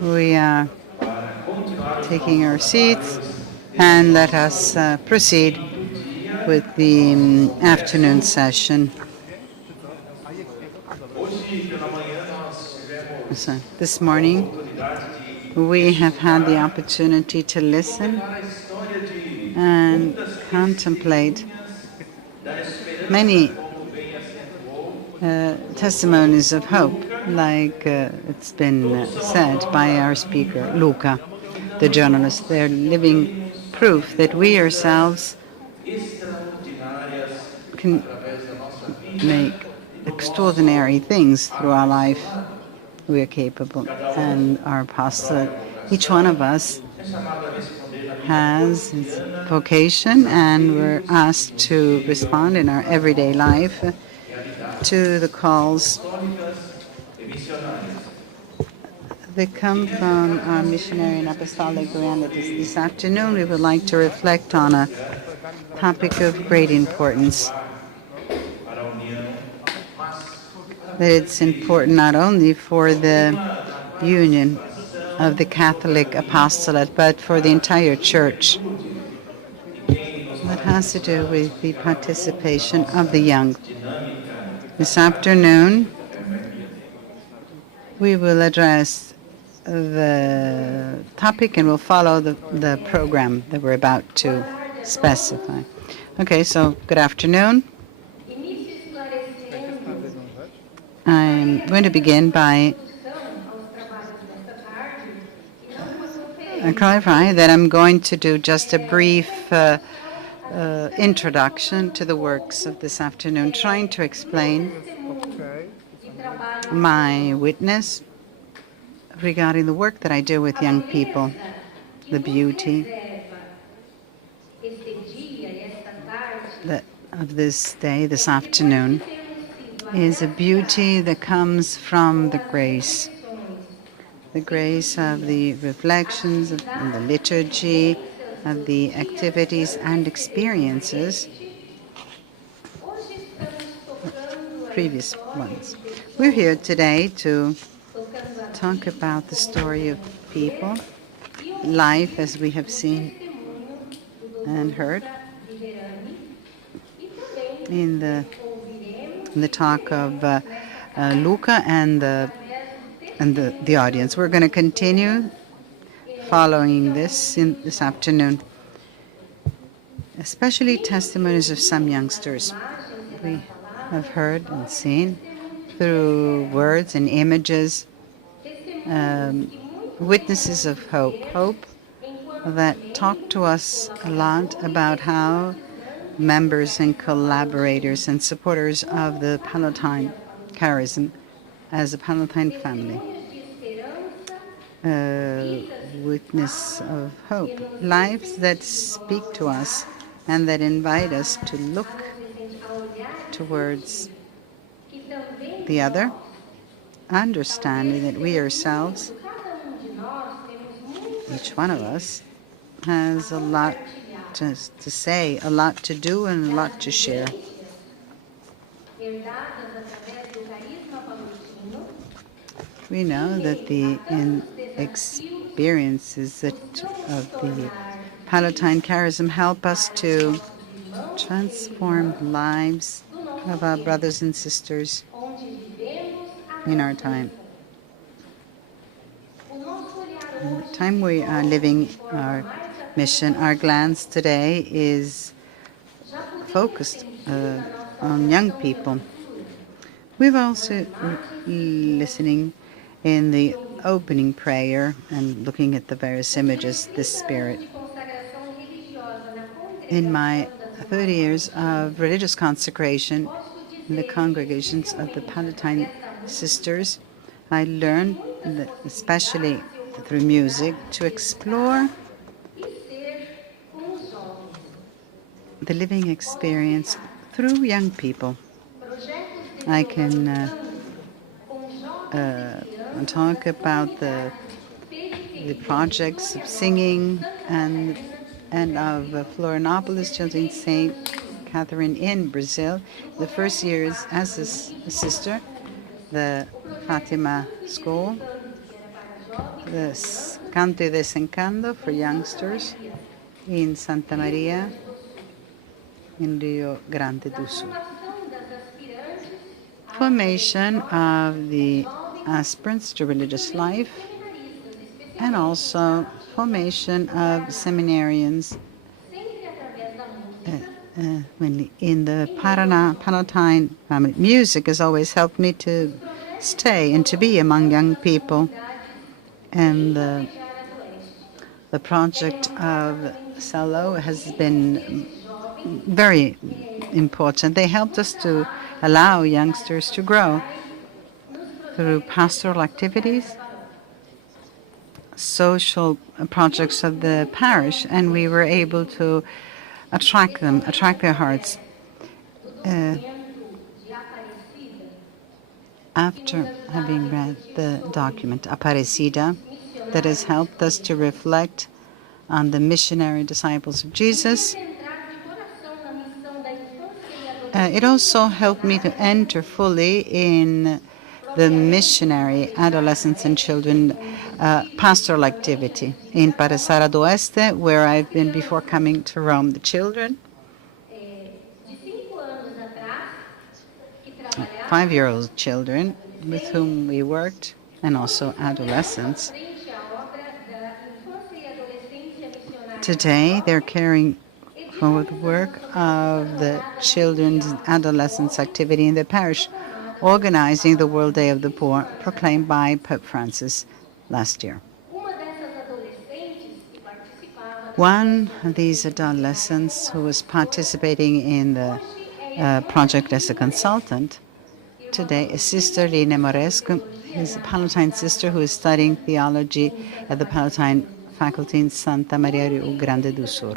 We are taking our seats, and let us proceed with the afternoon session. So this morning, we have had the opportunity to listen and contemplate many testimonies of hope, like it's been said by our speaker, Luca, the journalist. They're living proof that we ourselves can make extraordinary things through our life. We are capable, and our apostle, each one of us has his vocation, and we're asked to respond in our everyday life to the calls that come from our missionary and apostolic realities. This afternoon, we would like to reflect on a topic of great importance. That it's important not only for the union of the Catholic apostolate, but for the entire Church. That has to do with the participation of the young. This afternoon, we will address the topic and we'll follow the program that we're about to specify. Okay, so good afternoon. I'm going to begin by clarify that I'm going to do just a brief introduction to the works of this afternoon, trying to explain my witness regarding the work that I do with young people, the beauty of this day, this afternoon, is a beauty that comes from the grace of the reflections, of the liturgy, of the activities and experiences, previous ones. We're here today to talk about the story of people, life as we have seen and heard in the talk of Luca and the audience. We're going to continue following this this afternoon, especially testimonies of some youngsters. We have heard and seen through words and images, witnesses of hope that talk to us a lot about how members and collaborators and supporters of the Pallotti charism as a Pallotti family. Witness of hope. Lives that speak to us and that invite us to look towards the other, understanding that we ourselves, each one of us, has a lot to say, a lot to do, and a lot to share. We know that the experiences of the Pallotti charism help us to transform lives of our brothers and sisters in our time. In the time we are living our mission, our glance today is focused on young people. We've also listening in the opening prayer and looking at the various images, this spirit. In my 30 years of religious consecration in the congregations of the Pallotti sisters, I learned, that especially through music, to explore the living experience through young people. I can talk about the projects of singing and of Florianopolis, Children's St. Catherine in Brazil. The first years as a sister, the Fatima School, this Canto y Desencanto for youngsters in Santa Maria in Rio Grande do Sul. Formation of the aspirants to religious life, and also formation of seminarians mainly in the Palatine family. Music has always helped me to stay and to be among young people. And the project of Cello has been very important. They helped us to allow youngsters to grow through pastoral activities, social projects of the parish, and we were able to attract their hearts. After having read the document Aparecida, that has helped us to reflect on the missionary disciples of Jesus, it also helped me to enter fully in the missionary adolescents and children pastoral activity in Paresara do Oeste, where I've been before coming to Rome. The children, 5-year-old children with whom we worked, and also adolescents. Today, they're carrying forward the work of the children's and adolescents activity in the parish, organizing the World Day of the Poor, proclaimed by Pope Francis last year. One of these adolescents who was participating in the project as a consultant today is Sister Lina Moresco. She's a Palatine sister who is studying theology at the Palatine faculty in Santa Maria Rio Grande do Sul.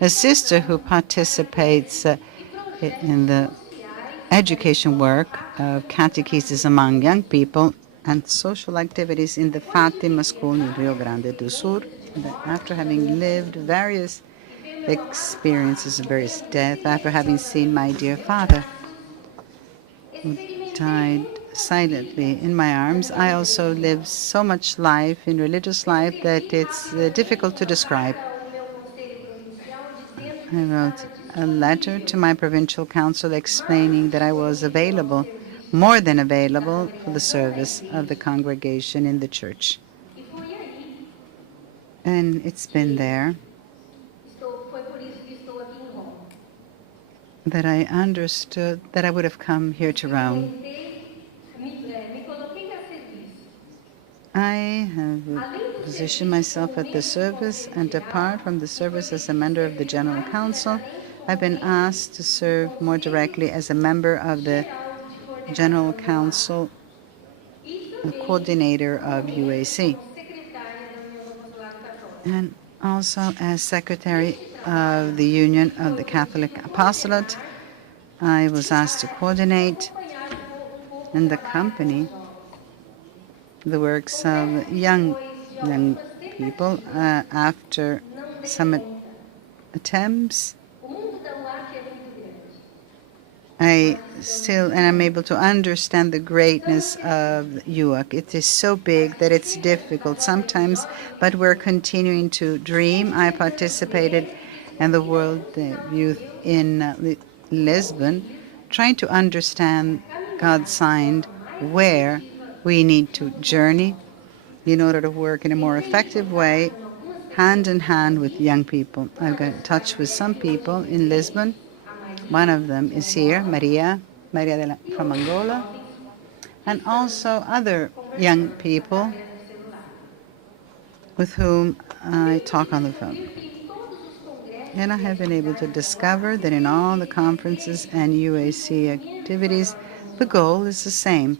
A sister who participates in the education work of catechesis among young people and social activities in the Fatima School in Rio Grande do Sul. After having lived various experiences of various death, after having seen my dear father who died silently in my arms, I also lived so much life in religious life that it's difficult to describe. I wrote a letter to my provincial council explaining that I was available, more than available, for the service of the congregation in the church. And it's been there that I understood that I would have come here to Rome. I have positioned myself at the service, and apart from the service as a member of the General Council, I've been asked to serve more directly as a member of the General Council, a coordinator of UAC, and also as Secretary of the Union of the Catholic Apostolate. I was asked to coordinate and accompany the works of young people after some attempts. I still am able to understand the greatness of UAC. It is so big that it's difficult sometimes, but we're continuing to dream. I participated in the World Youth in Lisbon, trying to understand God's sign where we need to journey in order to work in a more effective way, hand in hand with young people. I've got in touch with some people in Lisbon. One of them is here, Maria from Angola, and also other young people with whom I talk on the phone. And I have been able to discover that in all the conferences and UAC activities, the goal is the same: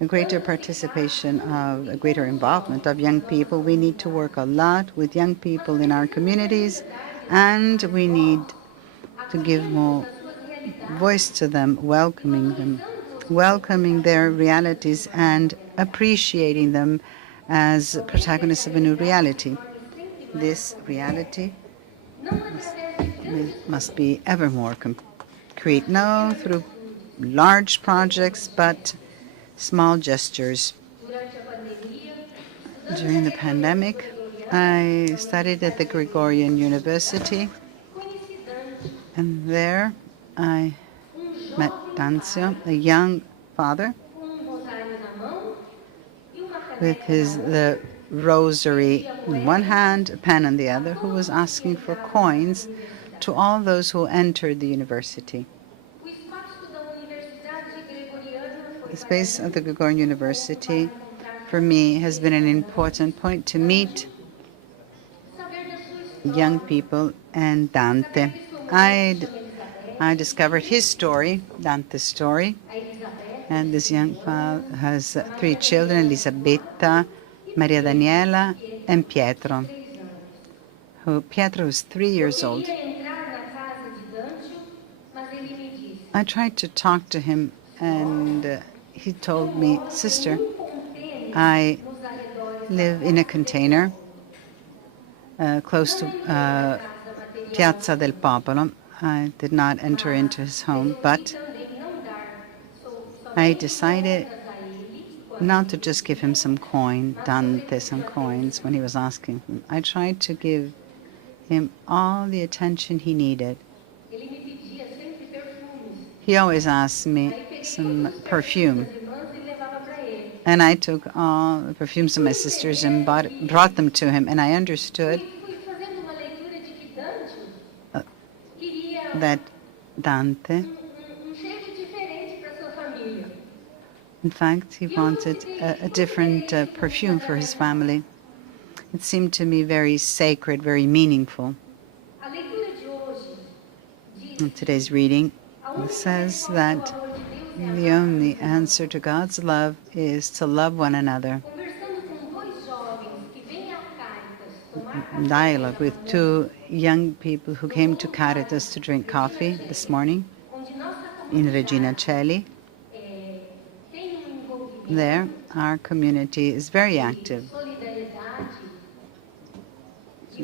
a greater participation of, a greater involvement of young people. We need to work a lot with young people in our communities, and we need to give more voice to them, welcoming their realities and appreciating them as protagonists of a new reality. This reality must be ever more concrete, no through large projects, but small gestures. During the pandemic, I studied at the Gregorian University, and there I met Dancio, a young father with the rosary in one hand, a pen in the other, who was asking for coins to all those who entered the university. The space of the Gregorian University, for me, has been an important point to meet young people and Dante. I discovered his story, Dante's story, and this young father has 3 children, Elisabetta, Maria Daniela, and Pietro. Pietro is 3 years old. I tried to talk to him, and he told me, "Sister, I live in a container close to Piazza del Popolo." I did not enter into his home, but I decided not to just give him some Dante some coins when he was asking. I tried to give him all the attention he needed. He always asked me some perfume, and I took all the perfumes of my sisters and brought them to him, and I understood that Dante, in fact, he wanted a different perfume for his family. It seemed to me very sacred, very meaningful. In today's reading, it says that the only answer to God's love is to love one another. Dialogue with 2 young people who came to Caritas to drink coffee this morning in Regina Coeli. There, our community is very active.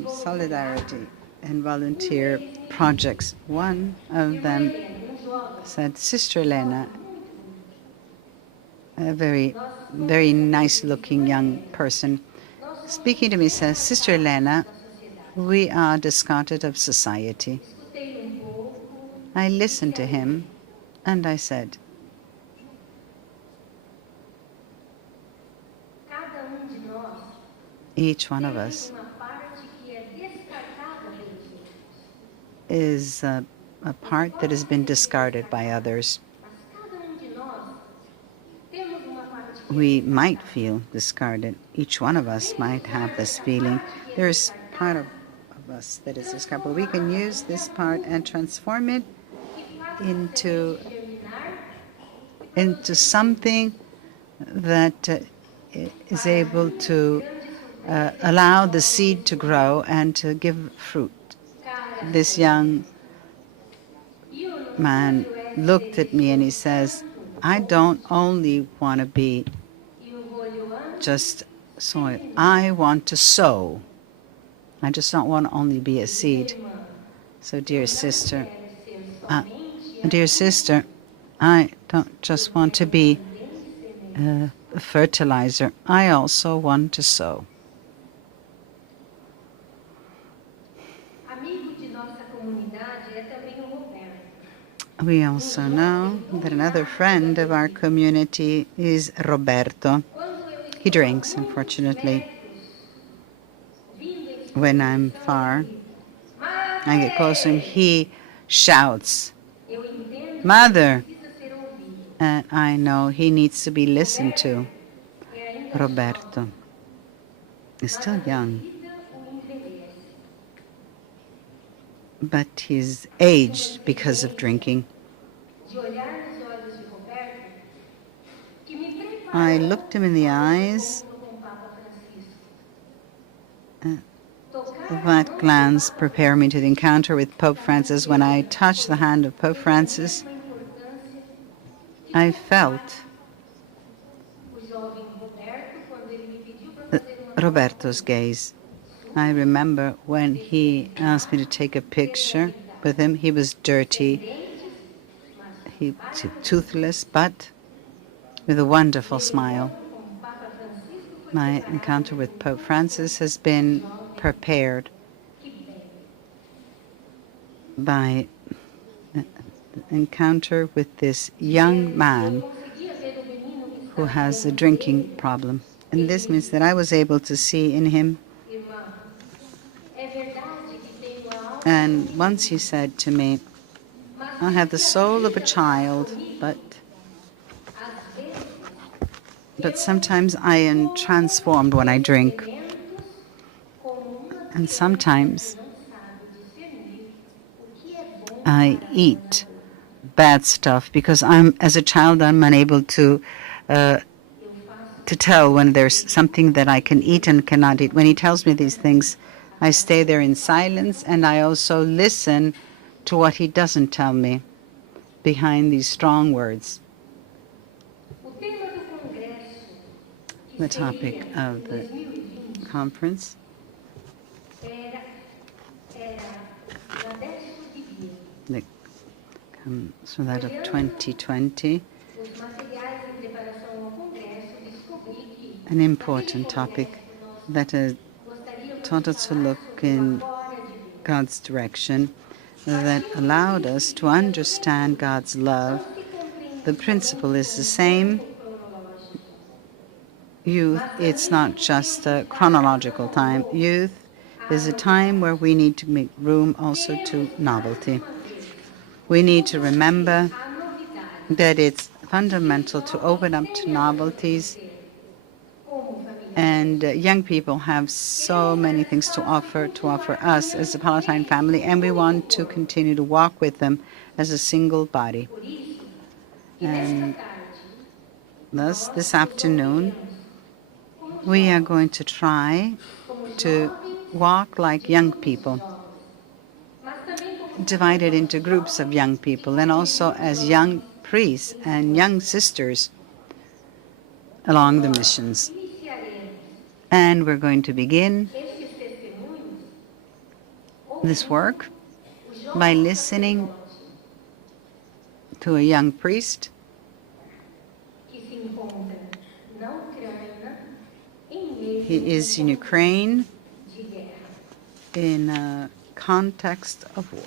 Solidarity and volunteer projects. One of them said, Sister Elena, a very, very nice-looking young person, speaking to me, says, "Sister Elena, we are discarded of society." I listened to him, and I said, each one of us is a part that has been discarded by others. We might feel discarded. Each one of us might have this feeling. There's part of us that is discarded, but we can use this part and transform it into something that is able to allow the seed to grow and to give fruit. This young man looked at me and he says, "I don't only want to be just soil. I want to sow. I just don't want to only be a seed." So, dear sister, I don't just want to be a fertilizer. I also want to sow. We also know that another friend of our community is Roberto. He drinks, unfortunately. When I'm far, I get close to him, he shouts, "Mother!" And I know he needs to be listened to. Roberto is still young, but he's aged because of drinking. I looked him in the eyes. That glance prepared me to the encounter with Pope Francis. When I touched the hand of Pope Francis, I felt Roberto's gaze. I remember when he asked me to take a picture with him. He was dirty, he was toothless, but with a wonderful smile. My encounter with Pope Francis has been prepared by an encounter with this young man who has a drinking problem. And this means that I was able to see in him. And once he said to me, I have the soul of a child, but sometimes I am transformed when I drink. And sometimes I eat bad stuff because as a child, I'm unable to tell when there's something that I can eat and cannot eat. When he tells me these things, I stay there in silence, and I also listen to what he doesn't tell me behind these strong words. The topic of the conference so that of 2020, an important topic that taught us to look in God's direction, that allowed us to understand God's love. The principle is the same. Youth, it's not just a chronological time. Youth is a time where we need to make room also to novelty. We need to remember that it's fundamental to open up to novelties. And young people have so many things to offer us as a Pallottine family, and we want to continue to walk with them as a single body. And thus, this afternoon, we are going to try to walk like young people, divided into groups of young people, and also as young priests and young sisters along the missions. And we're going to begin this work by listening to a young priest He is in Ukraine in a context of war.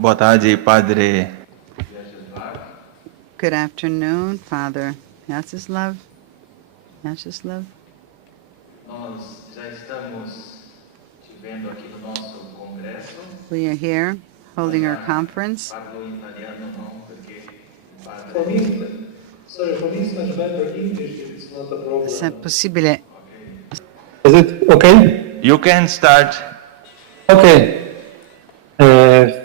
Boa tarde, Padre. Good afternoon, Father Vyacheslav. Nós já estamos te vendo aqui no nosso congresso. We are here holding our conference. Parlo italiano não, porque For me it's much better English if it's not a problem. Se è possibile, Is it okay? You can start. Okay.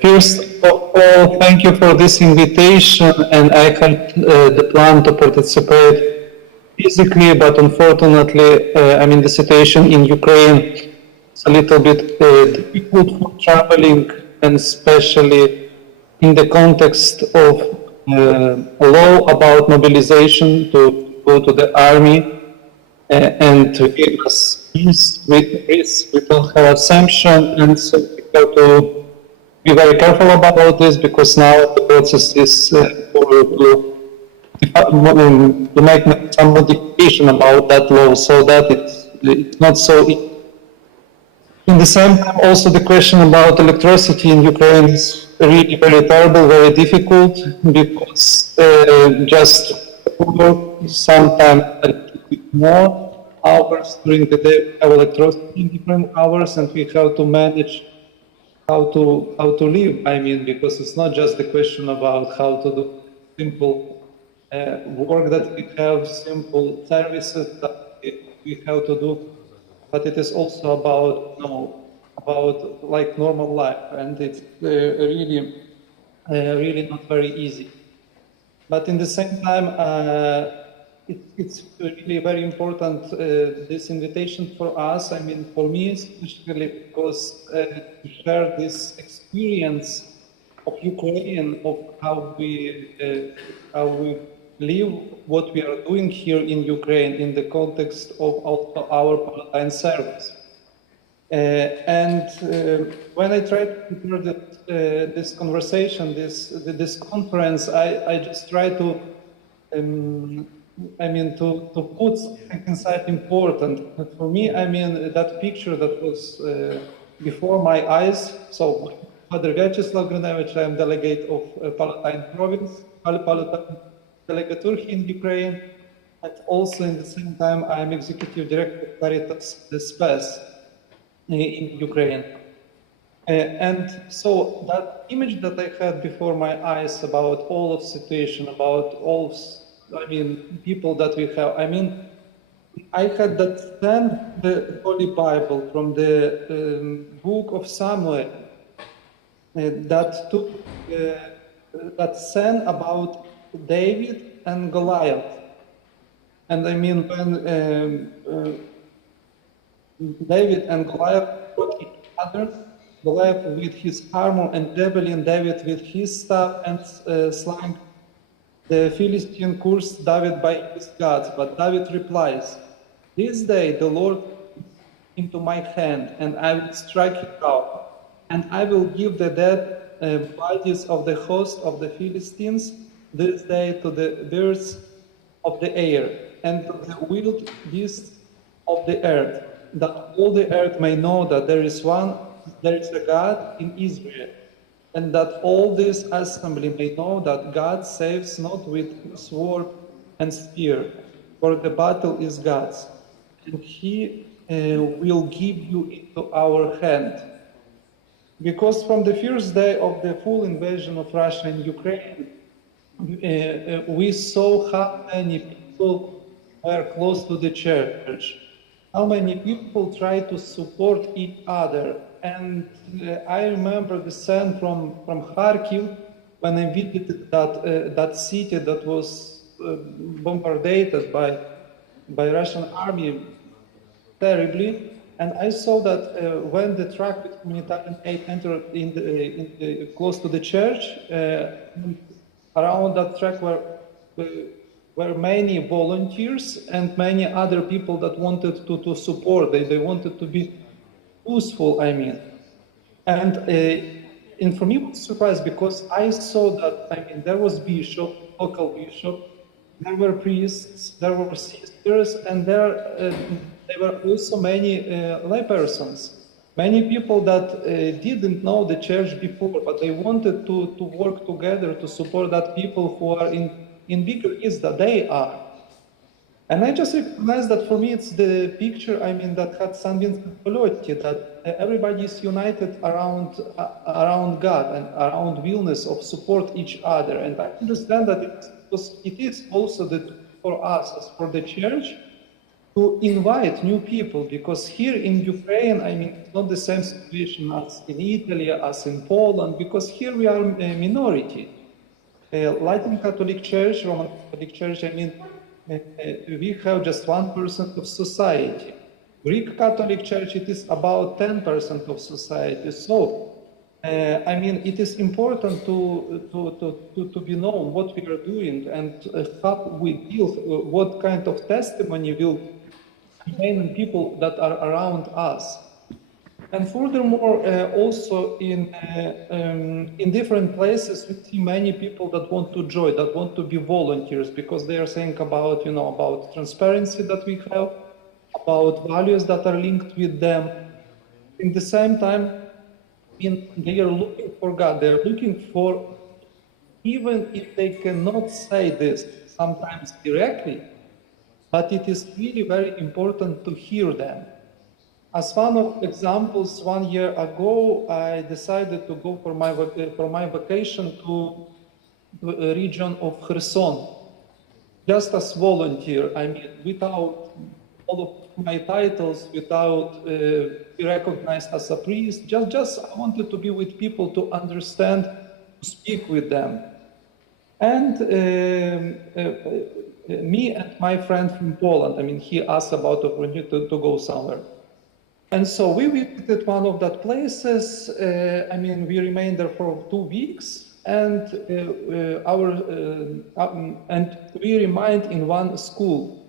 First of all, thank you for this invitation, and I had the plan to participate physically, but unfortunately, the situation in Ukraine is a little bit difficult for traveling, and especially in the context of a law about mobilization to go to the army and to give us peace with risk. We don't have assumption, and so we have to be very careful about this, because now the process is to make some modification about that law, so that it's not so easy. In the same time, also the question about electricity in Ukraine is really very terrible, very difficult, because just sometimes a little bit more hours during the day we have electricity in different hours, and we have to manage how to live. Because it's not just the question about how to do simple work that we have, simple services that we have to do, but it is also about like normal life, and it's really not very easy. but in the same time, it's really very important, this invitation for us, I mean, for me especially, because to share this experience of Ukraine, of how we live, what we are doing here in Ukraine in the context of our Pallotti service. When I tried to prepare this conversation, this conference, I just try to, to put something inside important. For me, I mean, that picture that was before my eyes. So, Father Vyacheslav Grinevich, I am delegate of Pallotti province, Pallotti delegature in Ukraine, and also in the same time, I am executive director of Caritas Spes in Ukraine. And so that image that I had before my eyes about all of situation, about all, people that we have, I had that then the Holy Bible from the book of Samuel that took, that sang about David and Goliath. And when David and Goliath fought each other, Goliath with his armor and javelin, David with his staff and sling. The Philistine cursed David by his gods, but David replies, "This day the Lord into my hand, and I will strike him out, and I will give the dead bodies of the host of the Philistines this day to the birds of the air, and to the wild beasts of the earth, that all the earth may know that there is a God in Israel, and that all this assembly may know that God saves not with sword and spear, for the battle is God's, and he will give you into our hand." Because from the first day of the full invasion of Russia and Ukraine, we saw how many people were close to the church, how many people try to support each other. And I remember the scene from Kharkiv when I visited that city that was bombarded by Russian army terribly. And I saw that when the truck with humanitarian aid entered close to the church, around that truck were many volunteers and many other people that wanted to support. They wanted to be useful, And for me, it was surprised because I saw that, there was local bishop, there were priests, there were sisters, and there were also many laypersons, many people that didn't know the church before, but they wanted to work together to support that people who are in bigger needs that they are. And I just recognized that for me it's the picture, that had San Vincent Pallotti, that everybody is united around God and around willingness of support each other. And I understand that it is also for us, as for the church, to invite new people, because here in Ukraine, it's not the same situation as in Italy, as in Poland, because here we are a minority. Latin Catholic Church, Roman Catholic Church, we have just 1% of society. Greek Catholic Church, it is about 10% of society. So, it is important to be known what we are doing and how we deal, what kind of testimony will remain in people that are around us. And furthermore, also in different places, we see many people that want to join, that want to be volunteers, because they are saying about transparency that we have, about values that are linked with them. In the same time, they are looking for God. They are looking for, even if they cannot say this sometimes directly, but it is really very important to hear them. As one of examples, 1 year ago, I decided to go for my vacation to the region of Kherson, just as volunteer. Without all of my titles, without be recognized as a priest. Just I wanted to be with people, to understand, to speak with them. And me and my friend from Poland, I mean, he asked about opportunity to go somewhere. And so we visited one of that places. I mean, we remained there for 2 weeks, and and we remained in one school.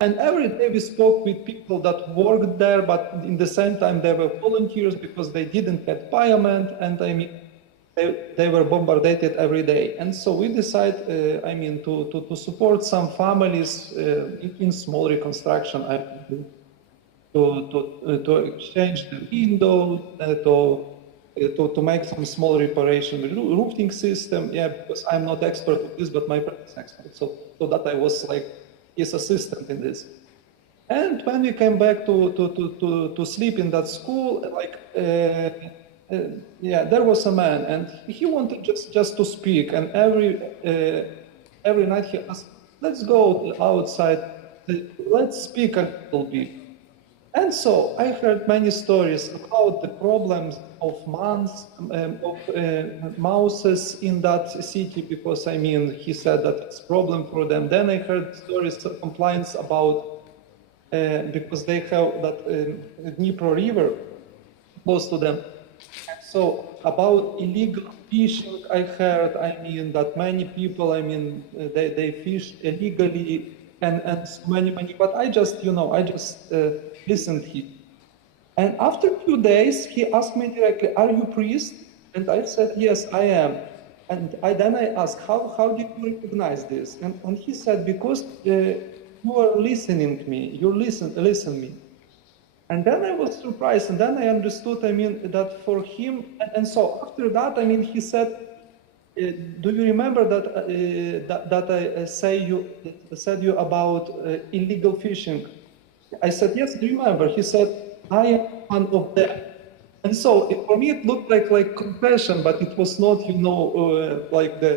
And every day we spoke with people that worked there, but in the same time they were volunteers because they didn't get payment, and I mean, they were bombarded every day. And so we decided, I mean, to support some families in small reconstruction. To exchange the windows, to make some small reparation with roofing system. Yeah, because I'm not expert of this, but my friend is expert. So that I was like his assistant in this. And when we came back to sleep in that school, like yeah, there was a man, and he wanted just to speak. And every night he asked, "Let's go outside. Let's speak a little bit." And so I heard many stories about the problems of mouses in that city, because I mean, he said that it's a problem for them. Then I heard stories of complaints about, because they have that Dnipro River close to them. So about illegal fishing, I heard, I mean, that many people, I mean, they fish illegally and so many, but I just, you know, I just listened to him. And after a few days, he asked me directly, "Are you a priest?" And I said, "Yes, I am." And then I asked, how did you recognize this? And he said, "Because you are listening to me, you listen me." And then I was surprised, and then I understood, I mean, that for him, and so after that, I mean, he said, "Do you remember that I said you about illegal fishing?" I said, "Yes, do you remember?" He said, "I am one of them." And so for me, it looked like compassion, but it was not, you know, like the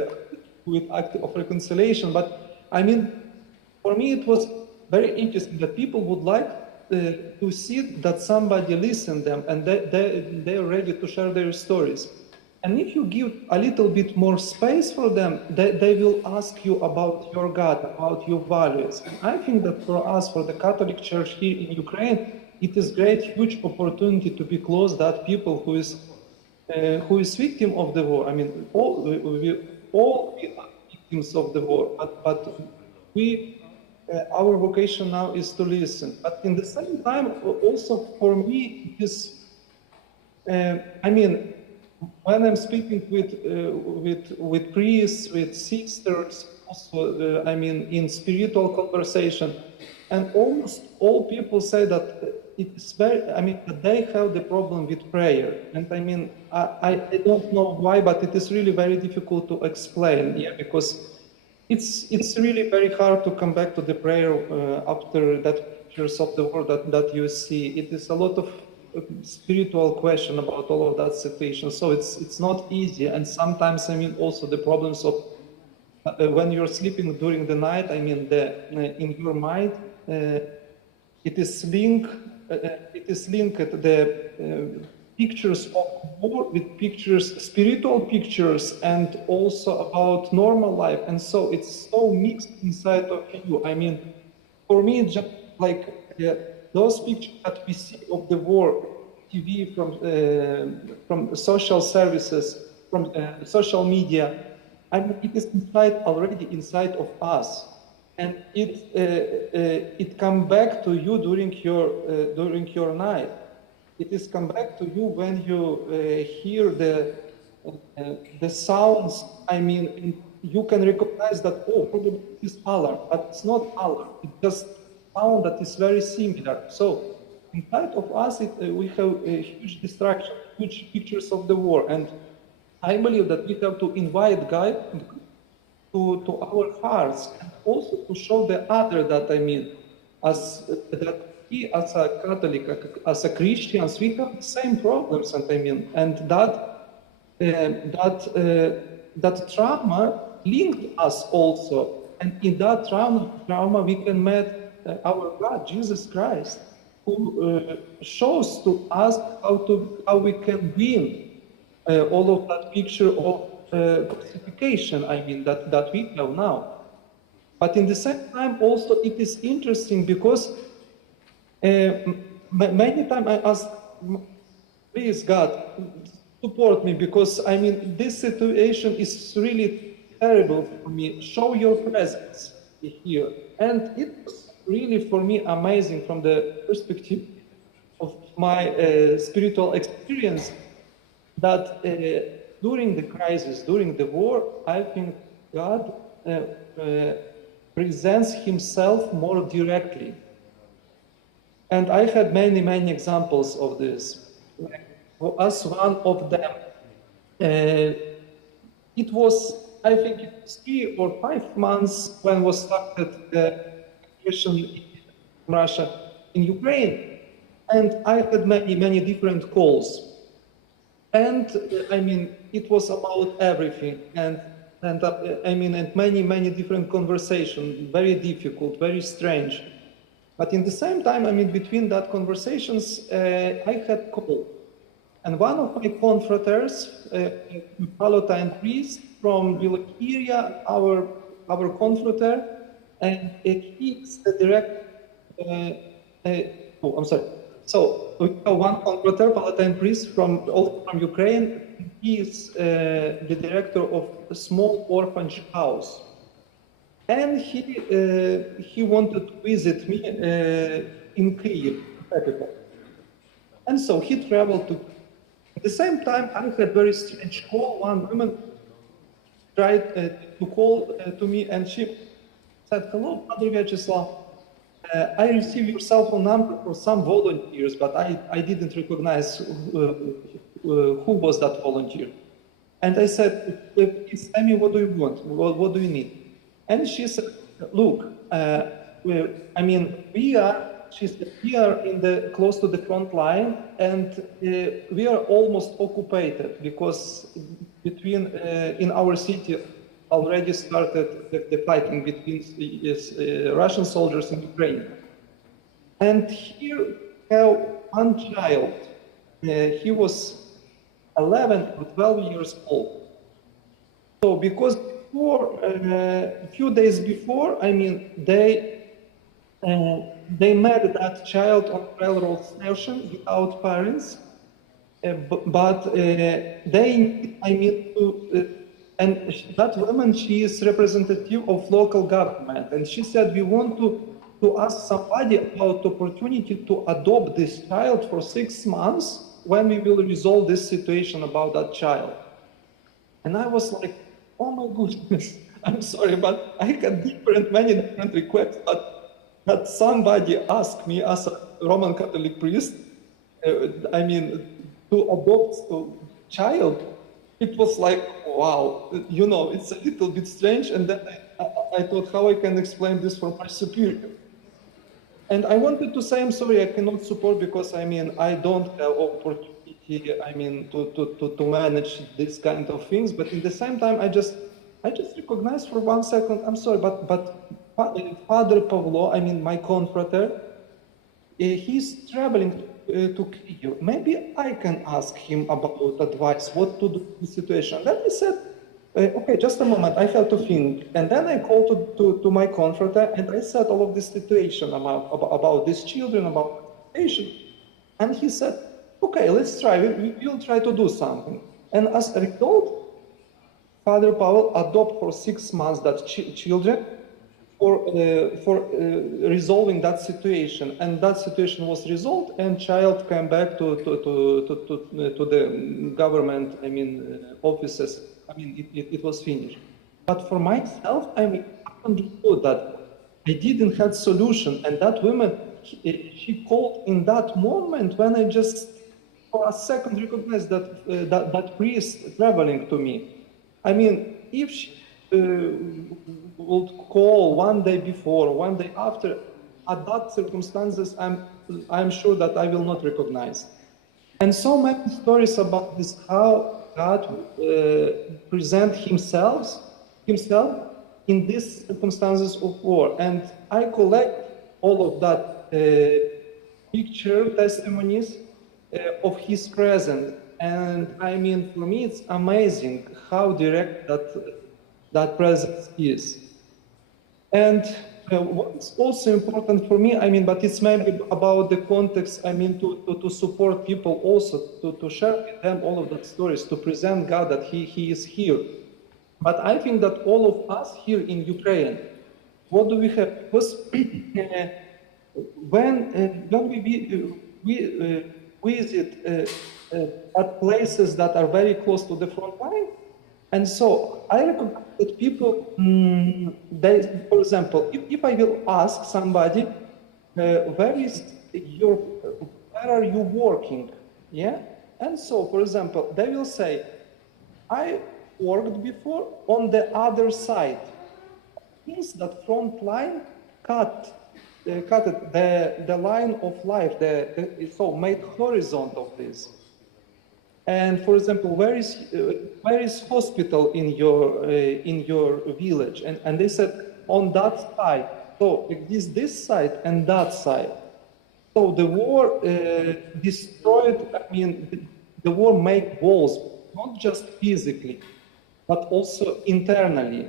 with act of reconciliation. But I mean, for me, it was very interesting that people would like to see that somebody listened them, and they're ready to share their stories. And if you give a little bit more space for them, they will ask you about your God, about your values. And I think that for us, for the Catholic Church here in Ukraine, it is great, huge opportunity to be close that people who is victim of the war. I mean, we all are victims of the war, but our vocation now is to listen. But in the same time, also for me, it is, I mean, when I'm speaking with priests, with sisters, also, I mean, in spiritual conversation, and almost all people say that it's very, I mean, that they have the problem with prayer. And I mean, I don't know why, but it is really very difficult to explain, yeah, because it's really very hard to come back to the prayer after that pictures of the world that you see. It is a lot of spiritual question about all of that situation. So it's not easy. And sometimes, I mean, also the problems of when you're sleeping during the night, I mean, in your mind, it is linked the pictures of war with pictures, spiritual pictures, and also about normal life. And so it's so mixed inside of you. I mean, for me, it's just like those pictures that we see of the war, TV, from social services, from social media, I mean, it is already inside of us, and it come back to you during your night. It is come back to you when you hear the sounds. I mean, you can recognize that, oh, probably it is alarm, but it's not alarm. It's just sound that is very similar. So inside of us, we have a huge distraction, huge pictures of the war, and I believe that we have to invite God to our hearts, and also to show the other that, I mean, as we as a Catholic, as a Christians, we have the same problems, and I mean, and that trauma linked us also, and in that trauma we can meet our God, Jesus Christ, who shows to us how we can win all of that picture of classification, I mean, that we have now. But in the same time, also it is interesting because many times I ask, please God, support me, because I mean, this situation is really terrible for me. Show your presence here. And it was really for me amazing from the perspective of my spiritual experience that during the crisis, during the war, I think God presents himself more directly. And I had many, many examples of this. As one of them, it was, I think it was 3 or 5 months when was started the aggression in Russia in Ukraine. And I had many, many different calls. And I mean, it was about everything. And I mean, and many, many different conversations, very difficult, very strange. But in the same time, I mean, between that conversations, I had call. And one of my confraters, Pallotti and priest from Bulgaria, our confrater, and he is the direct, oh, I'm sorry. So we have one confrater, Pallotti priest from Ukraine. He is the director of a small orphanage house. And he wanted to visit me in Kyiv, capital. And so he traveled to. At the same time, I had very strange call. One woman tried to call to me, and she said, "Hello, Father Vyacheslav. I received your cell phone number for some volunteers, but I didn't recognize who was that volunteer." And I said, "Please tell me, what do you want? What do you need?" And she said, "Look, I mean, we are close to the front line, and we are almost occupied because in our city already started the fighting between Russian soldiers and Ukraine. And here we have one child. He was 11 or 12 years old. So because a few days before, I mean, they met that child on railroad station without parents, but they, I mean, and that woman, she is representative of local government, and she said, we want to ask somebody about the opportunity to adopt this child for 6 months when we will resolve this situation about that child. And I was like, oh my goodness, I'm sorry, but I had many different requests, but that somebody asked me as a Roman Catholic priest, I mean, to adopt a child, it was like, wow, you know, it's a little bit strange. And then I thought how I can explain this for my superior. And I wanted to say, I'm sorry, I cannot support because, I mean, I don't have opportunity, I mean, to manage this kind of things. But in the same time, I just recognize for 1 second, I'm sorry, but Father Pavlo, I mean, my confrater, he's traveling to Kyiv. Maybe I can ask him about advice, what to do in this situation. Then he said, okay, just a moment, I have to think. And then I called to my confrater, and I said all of this situation about these children, about the situation. And he said, okay, let's try, we'll try to do something. And as a result, Father Pavel adopted for 6 months that children for resolving that situation, and that situation was resolved, and child came back to the government, I mean, offices. I mean, it was finished. But for myself, I mean, I understood that I didn't have solution, and that woman, she called in that moment when I just for a second recognized that priest traveling to me. I mean, if she would call 1 day before, 1 day after, at that circumstances, I'm sure that I will not recognize. And so many stories about this, how God present himself in these circumstances of war. And I collect all of that picture testimonies of his presence. And I mean, for me, it's amazing how direct that presence is. And what's also important for me, I mean, but it's maybe about the context, I mean, to support people also, to share with them all of that stories, to present God that He is here. But I think that all of us here in Ukraine, what do we have? Because when we visit at places that are very close to the front line, and so I recommend that people, for example, if I will ask somebody, where are you working? Yeah, and so for example, they will say, I worked before on the other side. Means that front line cut the line of life, so made horizon of this. And for example, where is hospital in your village? And they said on that side. So it is this side and that side. So the war destroyed. I mean, the war made walls, not just physically, but also internally.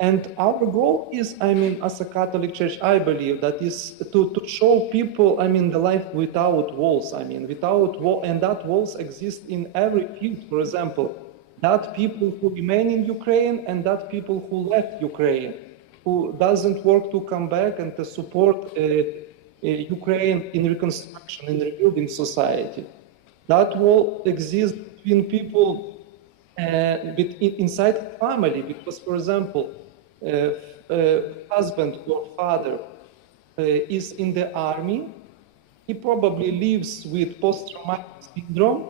And our goal is, I mean, as a Catholic Church, I believe that is to show people, I mean, the life without walls, I mean, without wall, and that walls exist in every field. For example, that people who remain in Ukraine and that people who left Ukraine, who doesn't work to come back and to support Ukraine in reconstruction, in rebuilding society. That wall exists between people inside family, because, for example, husband or father is in the army, he probably lives with post-traumatic syndrome,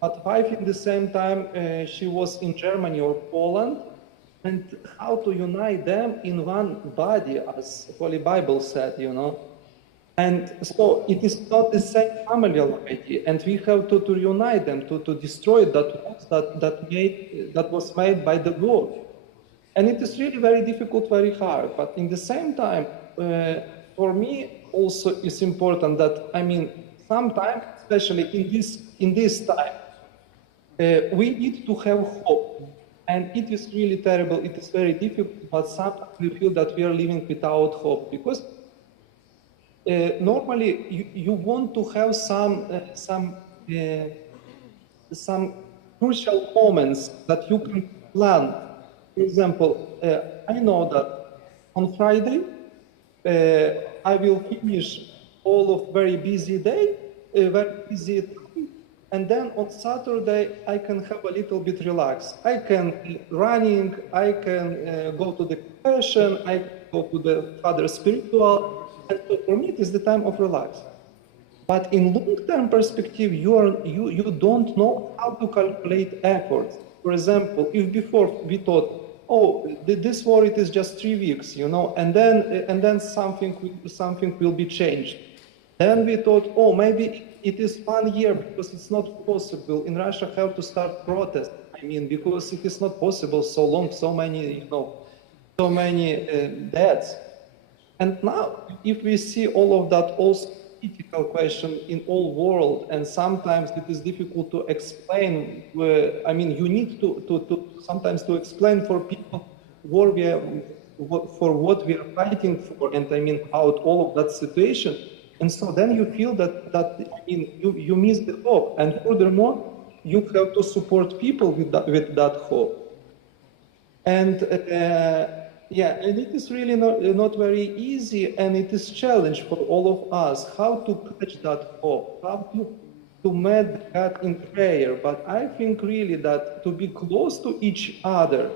but wife in the same time she was in Germany or Poland, and how to unite them in one body, as Holy Bible said, you know. And so it is not the same family already, and we have to reunite them, to destroy that was made by the war. And it is really very difficult, very hard. But in the same time, for me also it's important that, I mean, sometimes, especially in this time, we need to have hope. And it is really terrible, it is very difficult, but sometimes we feel that we are living without hope, because normally you want to have some crucial moments that you can plan. For example, I know that on Friday I will finish all of very busy day, very busy time, and then on Saturday I can have a little bit relaxed. I can running, I can go to the confession, I can go to the Father Spiritual, and so for me it is the time of relax. But in long-term perspective, you don't know how to calculate efforts. For example, if before we thought, oh, this war it is just 3 weeks, you know, and then something will be changed. Then we thought, oh, maybe it is 1 year, because it's not possible. In Russia, have to start protest. I mean, because it is not possible so long, so many, you know, so many deaths. And now, if we see all of that, also critical question in all world, and sometimes it is difficult to explain. I mean, you need to sometimes to explain for people what we are fighting for, and I mean out all of that situation. And so then you feel that I mean you miss the hope, and furthermore you have to support people with that hope. And yeah, and it is really not very easy, and it is challenge for all of us how to catch that hope, how to meet God in prayer. But I think really that to be close to each other,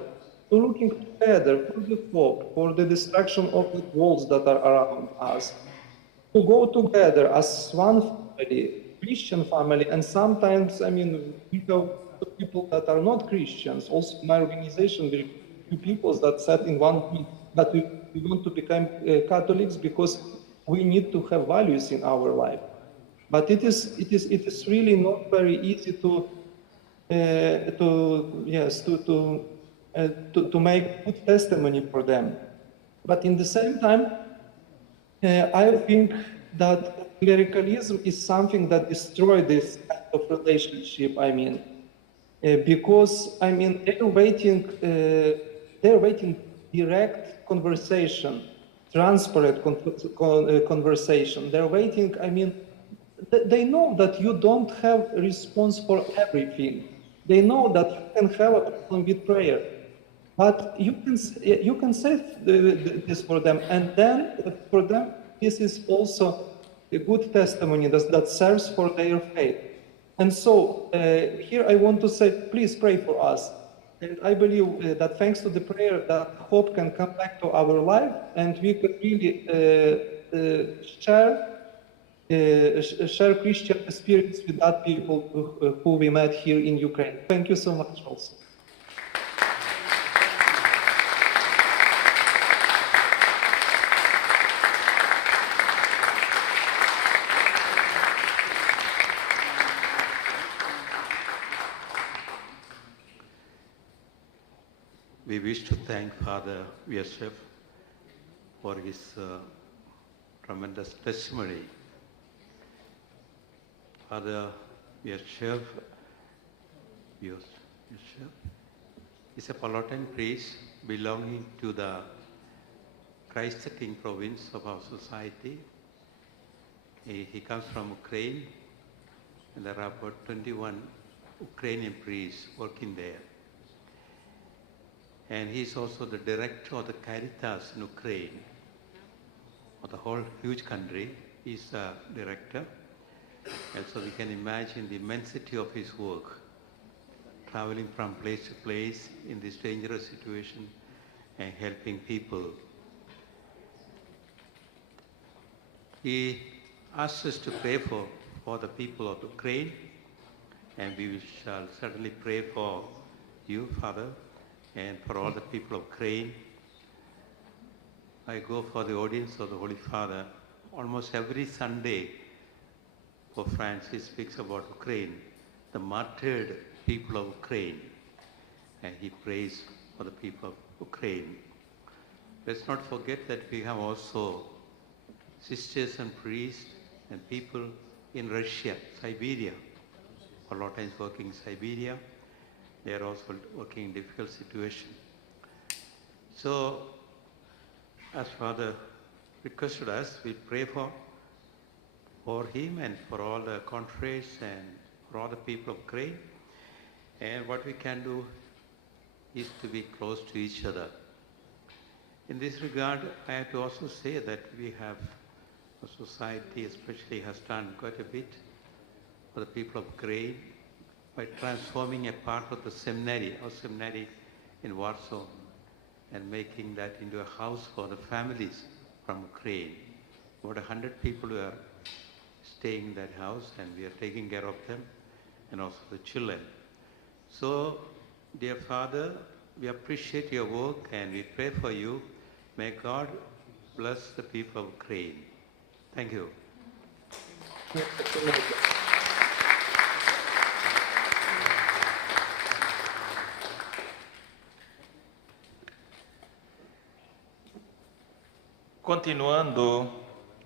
to looking together for the hope, for the destruction of the walls that are around us, to go together as one family, Christian family, and sometimes, I mean, we have people that are not Christians. Also, my organization, there are few people that said in one week that we want to become Catholics because we need to have values in our life. But it is really not very easy to make good testimony for them. But in the same time, I think that clericalism is something that destroys this kind of relationship, I mean. Because, I mean, they're waiting direct conversation, transparent conversation. They're waiting, I mean, they know that you don't have response for everything. They know that you can have a problem with prayer, but you can say this for them, and then for them this is also a good testimony that serves for their faith. And so here I want to say, please pray for us. And I believe that thanks to the prayer, that hope can come back to our life, and we could really share Christian experience with that people who we met here in Ukraine. Thank you so much also. We wish to thank Father Yosef for his tremendous testimony. Father Yosef is a Pallotti priest belonging to the Christ the King province of our society. He comes from Ukraine, and there are about 21 Ukrainian priests working there. And he's also the director of the Caritas in Ukraine, of the whole huge country. He's the director. And so we can imagine the immensity of his work, traveling from place to place in this dangerous situation and helping people. He asked us to pray for the people of Ukraine, and we shall certainly pray for you, Father, and for all the people of Ukraine. I go for the audience of the Holy Father. Almost every Sunday, Pope Francis speaks about Ukraine, the martyred people of Ukraine, and he prays for the people of Ukraine. Let's not forget that we have also sisters and priests and people in Russia, Siberia. A lot of times working in Siberia. They are also working in difficult situation. So, as Father requested us, we pray for him and for all the confreres and for all the people of Ukraine. And what we can do is to be close to each other. In this regard, I have to also say that we have a society especially has done quite a bit for the people of Ukraine by transforming a part of the seminary, our seminary in Warsaw, and making that into a house for the families from Ukraine. About 100 people were staying in that house, and we are taking care of them, and also the children. So, dear Father, we appreciate your work and we pray for you. May God bless the people of Ukraine. Thank you.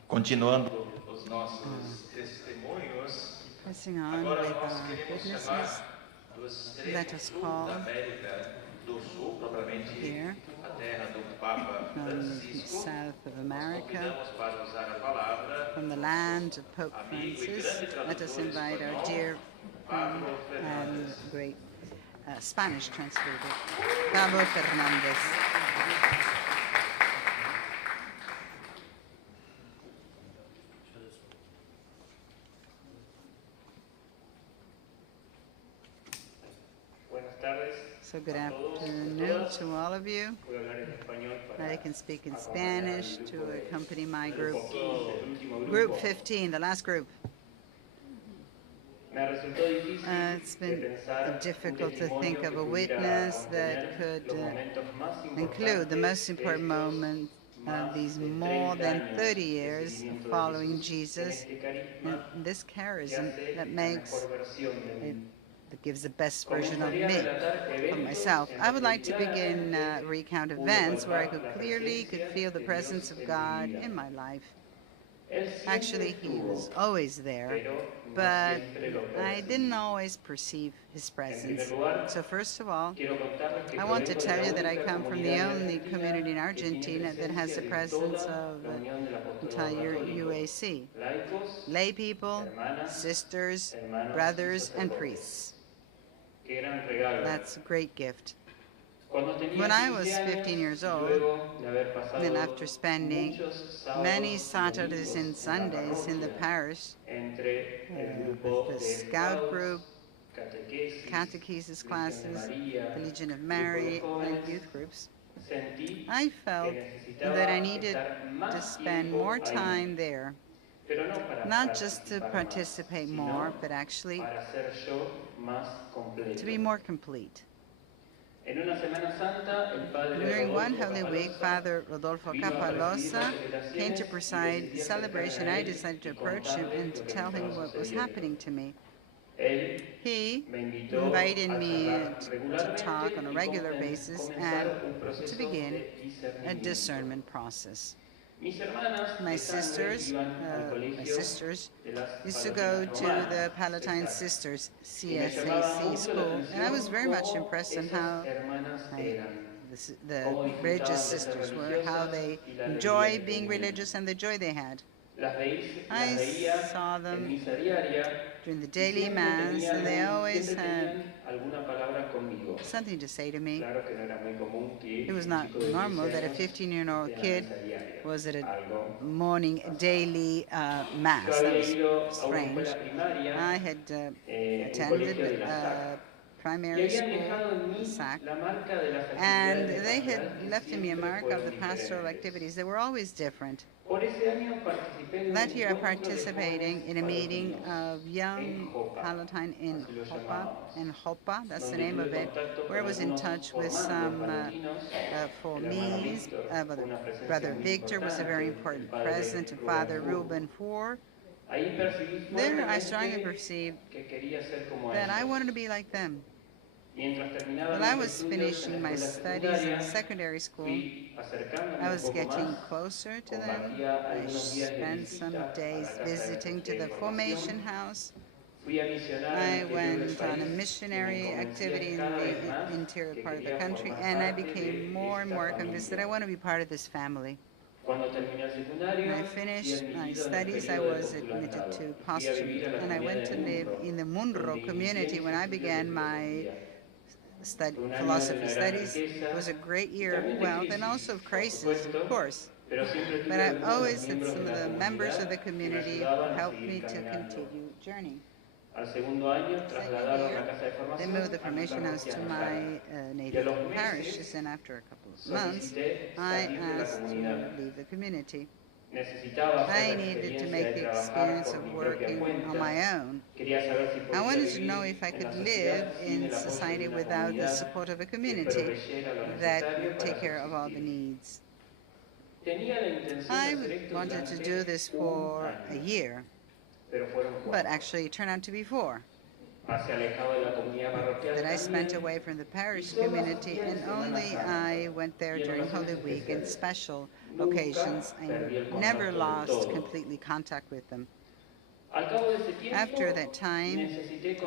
Continuando os nossos testemunhos, Pressing on agora with nós our queremos witnesses, chamar do extremo let us sul call da América do Sul, propriamente here a terra do Papa from the Francisco. south of Nós America, convidamos para usar a palavra from the land of Pope amigo e Francis. grande Let us tradutor invite our espanhol, dear friend Pablo and Fernandes. great Spanish translator, Pablo Fernandez. Buenas tardes. So good afternoon to all of you. Voy a hablar en español para I can speak in Spanish to accompany my group. Group 15, the last group. Me resultó difícil It's been pensar difficult to un think testimonio of a que witness pudiera that contener could los momentos más include the most importantes de important estos moment más of these de more 30 than años 30 de years seguimiento of de following Jesús, Jesus, en este carisma and this que charism hace that la makes mejor versión de it, mí. that gives the best version of Comenzaría a me, relatar of eventos myself. en I los would que like to begin claramente recount pude events where I palpar could la clearly presencia feel the de presence Dios of en mi God vida. in my life. Actually, he was always there, but I didn't always perceive his presence. So first of all, I want to tell you that I come from the only community in Argentina that has the presence of entire UAC. Lay people, sisters, brothers, and priests. That's a great gift. When I was 15 years old, and after spending many Saturdays and Sundays in the parish with the scout group, catechesis classes, the Legion of Mary, and youth groups, I felt that I needed to spend more time there, not just to participate more, but actually to be more complete. During one Holy Week, Father Rodolfo Capalosa came to preside the celebration. I decided to approach him and to tell him what was happening to me. He invited me to talk on a regular basis and to begin a discernment process. My sisters used to go to the Palatine Sisters CSAC school, and I was very much impressed on how the religious sisters were, how they enjoy being religious and the joy they had. I saw them during the daily mass, and they always had something to say to me. It was not normal that a 15-year-old kid was at a morning daily mass. That was strange. I had attended primary school, SAC, and they had left in me a mark of the pastoral activities. They were always different. That year I participating in a meeting of young Palatine in Jopa, that's the name of it, where I was in touch with some Formis. Brother Victor was a very important present, and Father Ruben IV. There I strongly perceived that I wanted to be like them. While I was finishing my studies in secondary school, I was getting closer to them. I spent some days visiting to the formation house. I went on a missionary activity in the interior part of the country, and I became more and more convinced that I want to be part of this family. When I finished my studies, I was admitted to postulate, and I went to live in the Munro community when I began my philosophy studies. It was a great year of wealth and also of crisis, of course. But I always had some of the members of the community help me to continue journeying. Second year, they moved the formation house to my native parishes, and after a couple of months, I asked to leave the community. I needed to make the experience of working on my own. I wanted to know if I could live in society without the support of a community that would take care of all the needs. I wanted to do this for a year, but actually it turned out to be 4. That I spent away from the parish community, and only I went there during Holy Week and special occasions. I never lost completely contact with them. After that time,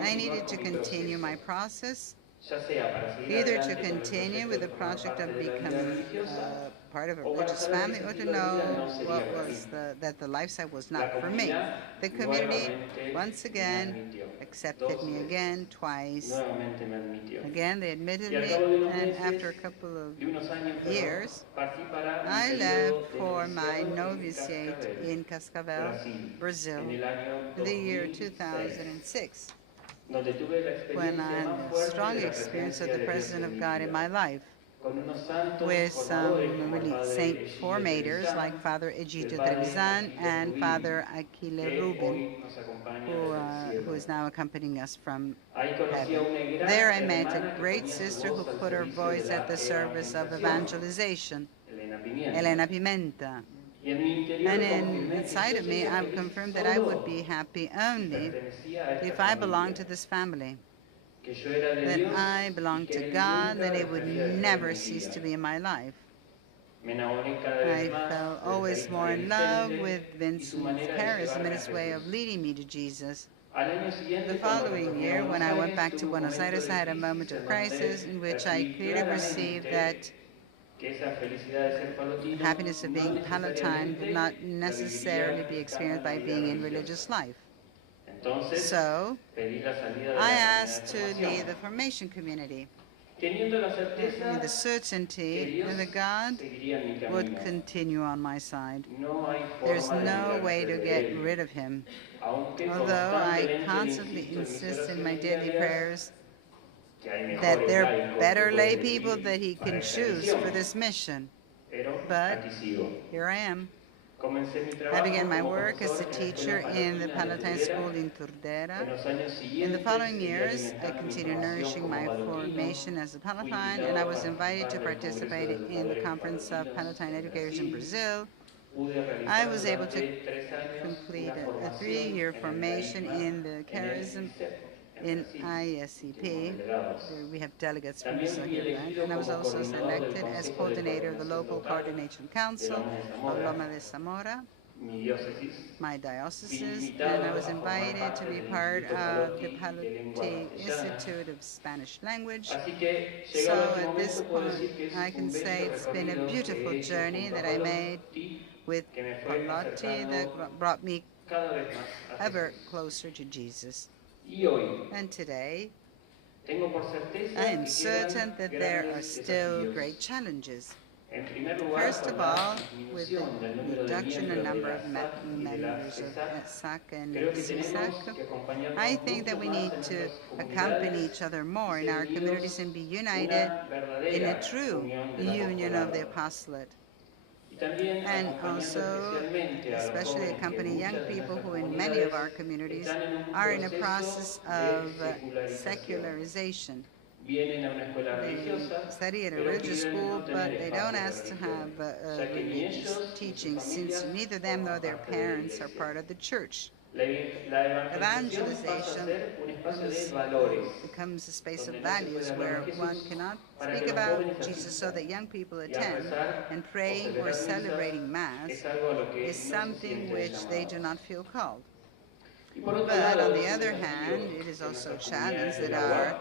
I needed to continue my process, either to continue with the project of becoming part of a religious family, or to know what was that the lifestyle was not for me. The community once again accepted me again, twice. Again, they admitted me, and after a couple of years, I left for my novitiate in Cascavel, Brazil, in the year 2006, when I had a strong experience of the presence of God in my life, with some really saint formators like Father Egito Trevisan and Father Aquile Rubin, who is now accompanying us from heaven. There I met a great sister who put her voice at the service of evangelization, Elena Pimenta. And inside of me, I confirmed that I would be happy only if I belonged to this family, that I belonged to God, that it would never cease to be in my life. I fell always more in love with Vincent's charism and his way of leading me to Jesus. The following year, when I went back to Buenos Aires, I had a moment of crisis in which I clearly perceived that the happiness of being Palatine would not necessarily be experienced by being in religious life. So I asked to leave the formation community, with the certainty that God would continue on my side. There's no way to get rid of him. Although I constantly insist in my daily prayers that there are better lay people that he can choose for this mission. But here I am. I began my work as a teacher in the Palatine School in Turdera. In the following years, I continued nourishing my formation as a Palatine, and I was invited to participate in the Conference of Palatine Educators in Brazil. I was able to complete a 3-year formation in the charism in ISCP. We have delegates from Brazil here, right? And I was also selected as coordinator of the local coordination council of Loma de Zamora, my diocese, and I was invited to be part of the Pallotti Institute of Spanish Language. So at this point, I can say it's been a beautiful journey that I made with Pallotti that brought me ever closer to Jesus. And today, I am certain that there are still great challenges. First of all, with the reduction in number of members of SAC and SUSAC, I think that we need to accompany each other more in our communities and be united in a true union of the apostolate. And also, especially accompany young people who in many of our communities are in a process of secularization. They study at a religious school, but they don't ask to have religious teaching, since neither them nor their parents are part of the church. Evangelization becomes a space of values where one cannot speak about Jesus so that young people attend, and praying or celebrating Mass is something which they do not feel called. But on the other hand, it is also a challenge that our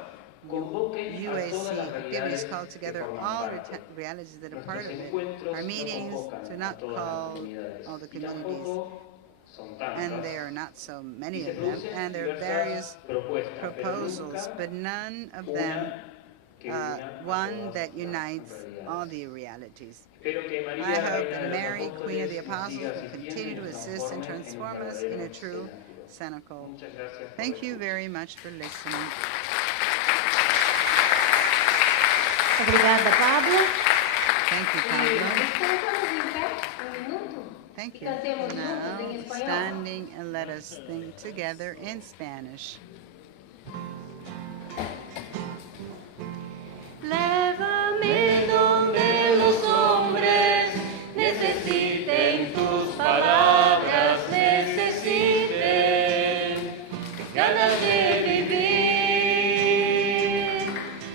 UAC activities call together all realities that are part of it. Our meetings do not call all the communities, and there are not so many of them, and there are various proposals, but none of them one that unites all the realities. I hope that Mary, Queen of the Apostles, will continue to assist and transform us in a true cenacle. Thank you very much for listening. Obrigada, Pablo. Thank you, Pablo. Minuto. Thank you. Now, standing, and let us sing together in Spanish. Lévame donde los hombres necesiten tus palabras, necesiten ganas de vivir,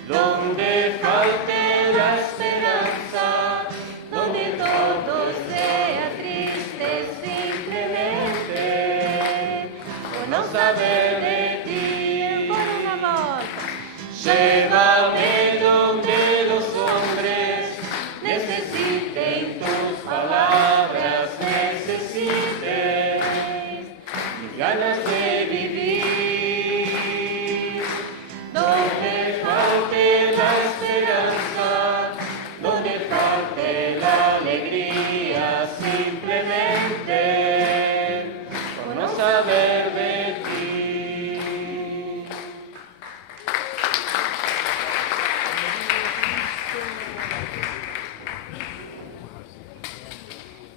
donde falte la esperanza, donde todo sea triste simplemente, por no saber de ti. Por una voz. Llévame donde los hombres necesiten tus palabras, necesiten mis ganas de vivir, donde falte la esperanza, donde falte la alegría, simplemente por no saber de ti.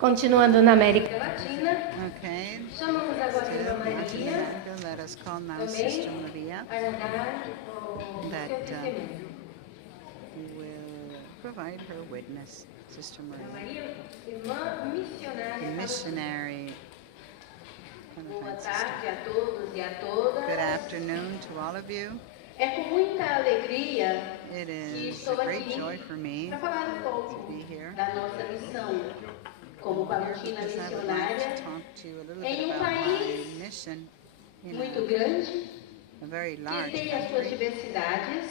Continuando na América Latina, Okay. chamamos agora a Still irmã Latin Maria America, let us call now Sister também Maria, para dar o that seu testemunho. will provide her witness. Sister Maria, Maria, irmã missionária. the missionary. Boa tarde a todos e a todas. Good afternoon to all of you. É com muita alegria It que is a estou great aqui joy for me para falar um to pouco be here. da nossa missão como Pallotina Because I would like missionária to talk to you a little em bit about país my mission in muito grande, a very que large tem as suas country diversidades,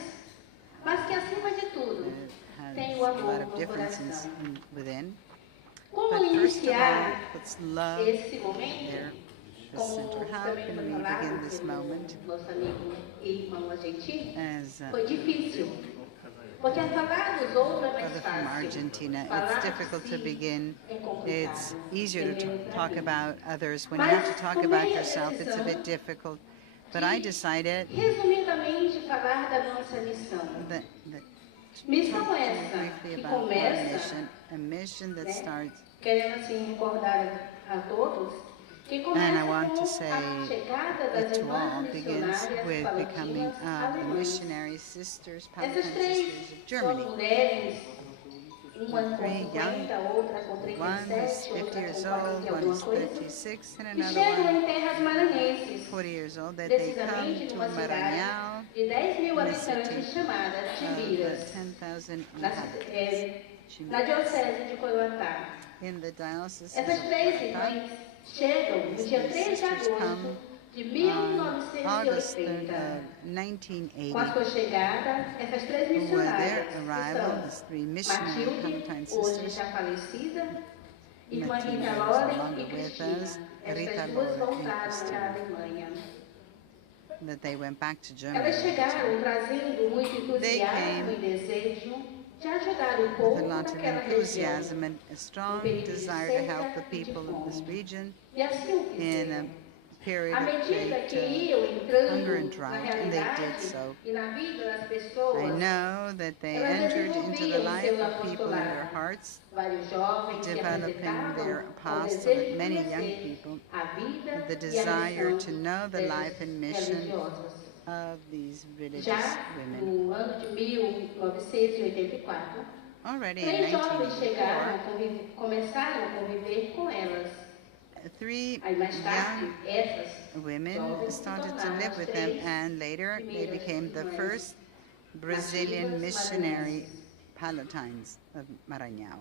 mas que acima de tudo that tem has o a amor lot of no differences coração. within. Como But first of all, iniciar let's love esse momento? there, the Como center. How também can foi we falado begin this moment pelo nosso amigo e irmão Możecie, as foi difícil. Porque falar dos outros é mais brother from fácil. Argentina? Falar It's de difficult to si begin. é complicado. It's easier to Pelo menos pra talk mim. about others. When you Mas have to talk tomei about a yourself, it's a bit decisão difficult. But I decided Resumidamente, falar da nossa missão. that Missão talk to you essa briefly que about our começa, mission that né, starts. querendo assim recordar a todos, que And começa I want com to say a chegada it das to irmãs all begins missionárias with becoming pallotinas the alemãs. missionary sisters, Essas Palestine três sisters of são Germany. mulheres, uma com Three 50, outra com One is 37, 50 outra years com 40 old, e one alguma is coisa, 36, and e another chegam one em terras maranhenses, 40 years old, that they come precisamente to numa cidade Maranhão, de 10 mil uma habitantes city chamada of Tibiras, 10,000 na, inhabitants. na diocese de Coroatá. In the diocese Essas of três Coroatá, irmãs chegam no dia 3 de sisters agosto come de on August 3rd 1980. of Com a 1980. sua chegada, essas três Who were their missionárias, arrival, que these three são missionary Matilde, Pallottine hoje sisters, já falecida, irmã Matilde Rita is no Loren longer e with Cristina. us, Rita Essas duas Loren and voltaram Cristina. para a Alemanha. that they went back to Germany Elas chegaram trazendo muito entusiasmo came e desejo de ajudar o with a povo lot of daquela região. enthusiasm and a strong período de desire to help the seca e de people of this fome. region E assim o in fizeram. a period À of medida great que iam entrando hunger and na drought, and they did realidade so. e na vida das I pessoas, know that they elas entered into the desenvolviam life seu of people in their apostolado. hearts, Vários jovens se developing their apresentavam com o apostolate, desejo de many young conhecer people, a vida the e a desire missão to know the life and dessas mission religiosas. of these religious Já women. no ano de 1984, Already in três jovens 1984, chegaram, começaram a conviver com elas. three Aí mais tarde, young essas women jovens se started to tornaram live as with them, três and later they primeiras became the irmãs first Brazilian nativas missionary maranhenses. Pallottines of Maranhão.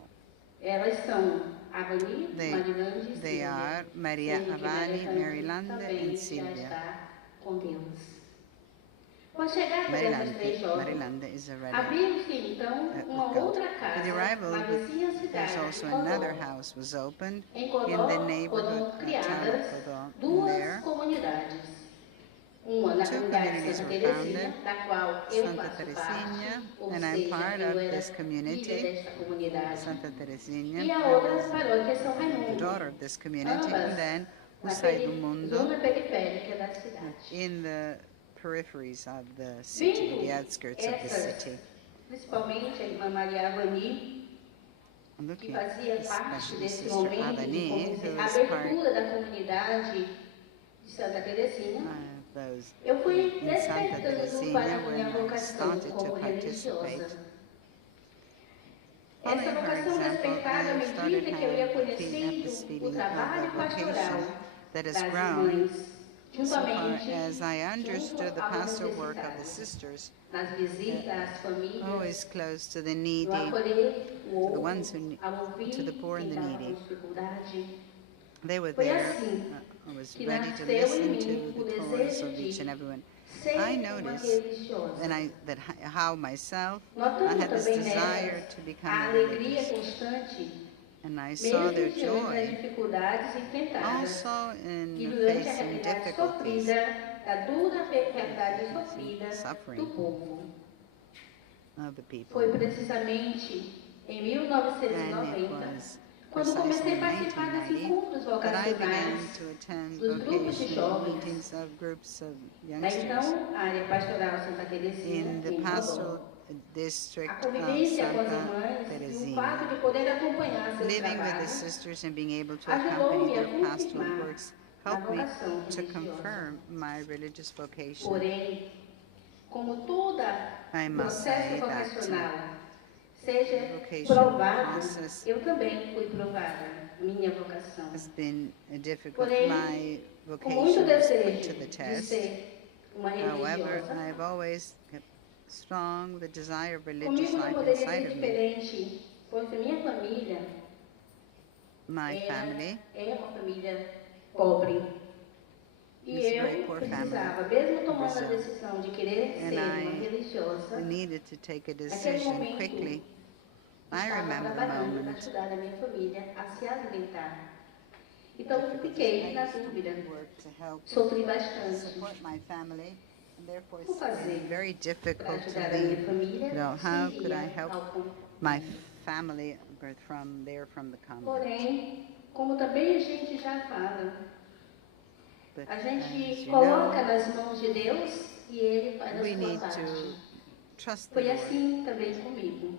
Elas são Avani, They- Marilande e they Sílvia, are Maria sendo que Avani, Maria Marilande também and já Sílvia. está com Deus. Com a chegada dessas três jovens, Marilande is already. abriu-se então uma with God. outra casa With the arrival, na vizinha there's cidade also de another Codó. house was opened Em in Codó the foram neighborhood town criadas of Codó. And duas there, comunidades. Uma na two comunidade de communities Santa were Teresinha, founded, da qual eu Santa faço Teresinha, parte, ou and I'm seja, part eu of era this community, filha desta comunidade. Santa Teresinha. E a I outra was paróquia São the Raimundo, daughter of this community, ambas and then na Usai do Mundo, zona periférica da cidade. in the peripheries of the city, the outskirts of the Essas, city. principalmente a irmã Maria Avani, que Looking fazia parte especially desse Sister momento de Avani, who is part abertura da comunidade de Santa Teresinha. of those Eu fui in Santa despertando Teresinha para a minha when I vocação started to como participate. religiosa. Following Essa her vocação example, despertada à I started medida que eu ia having this conhecendo o feeling trabalho of a pastoral vocation that has das grown irmãs, so far juntamente as I junto understood the aos pastoral work of the necessitados, sisters, nas visitas às famílias, always close to the no needy, acolher o the outro, ones who ao ouvir to the poor and the quem estava needy. com dificuldade. They were Foi there. assim I was que ready to nasceu em listen mim to o the chorus desejo of each and de everyone. ser I uma noticed religiosa. how myself I Notando had this também desire nelas to become a a alegria religious, constante, and I mesmo saw their diante das joy dificuldades enfrentadas, also e in durante a facing realidade difficulties, sofrida, da dura realidade sofrida suffering do povo. of the people. Foi precisamente em And it 1990, was quando precisely comecei a in participar dos 1990 encontros that I began vocacionais to attend dos grupos de vocational jovens meetings of groups of da youngsters então área pastoral Santa Teresinha, in the em Codó. pastoral A district of convivência com as Santa irmãs e o fato Teresinha. de poder acompanhar seus Living with the trabalhos sisters and being able to accompany ajudou-me a their pastoral confirmar works a helped me vocação to religiosa. confirm my religious vocation. Porém, como todo I must processo say that, vocacional seja vocational provado, process eu também fui provada, minha vocação. Has been difficult. Porém, My com muito vocation was put desejo to the de test. ser uma However, religiosa. I've always kept strong the desire of religious Comigo não life poderia inside ser of me. diferente, pois a minha família My family é uma família pobre. E is a very eu poor precisava, family mesmo in tomando a Brazil. decisão de querer And ser uma I religiosa, needed to take a naquele decision momento quickly. I estava remember the trabalhando para moment. ajudar a minha família a se alimentar. Então Difficulties. fiquei I na used dúvida, to work to help sofri bastante. support my family, and therefore O que fazer it's very para difficult to ajudar a minha leave. família? You know, how Se could I ia help ao convento. my family from the convent? Porém, como também a gente já fala, But a as gente you coloca know, nas mãos de Deus e Ele faz a we sua need parte. to trust the Foi Lord. assim também comigo.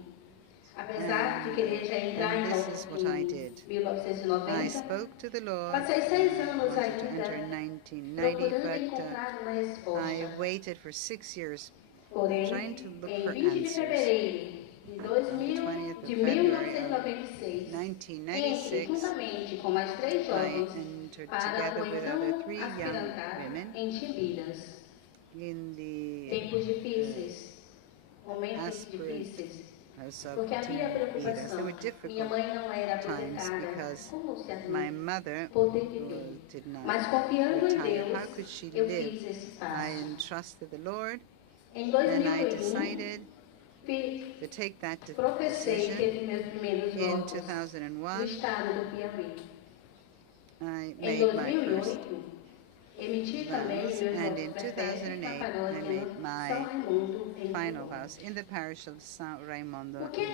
Apesar de querer já entrar And this is what I em did. I 1990, spoke to the Lord. passei 6 anos Wanted to enter ainda in 1990, procurando but encontrar uma I resposta. waited for 6 years Porém, trying to look em for 20 de answers. fevereiro de, 20th of de February 1996, entre 1996, juntamente com mais 3 I jovens entered para together o with então other 3 young aspirantar women em Timbiras. in the Tempos difíceis, momentos aspirant difíceis, house of porque havia Timbira. There preocupação. were Minha difficult mãe não era times aposentada, because como se my mother poder viver? did not Mas confiando em retire. Deus, How could she eu live? fiz esse I passo. entrusted the Lord, Em and I 2001, decided fiz to take that professei, decision. teve meus primeiros In votos no 2001, estado do Piauí. I Em made my first 2008, emiti também vows, meus and votos in pretéritos na 2008, I paróquia made São my Raimundo, em final Cuba. vows in the parish of São Raimundo. O que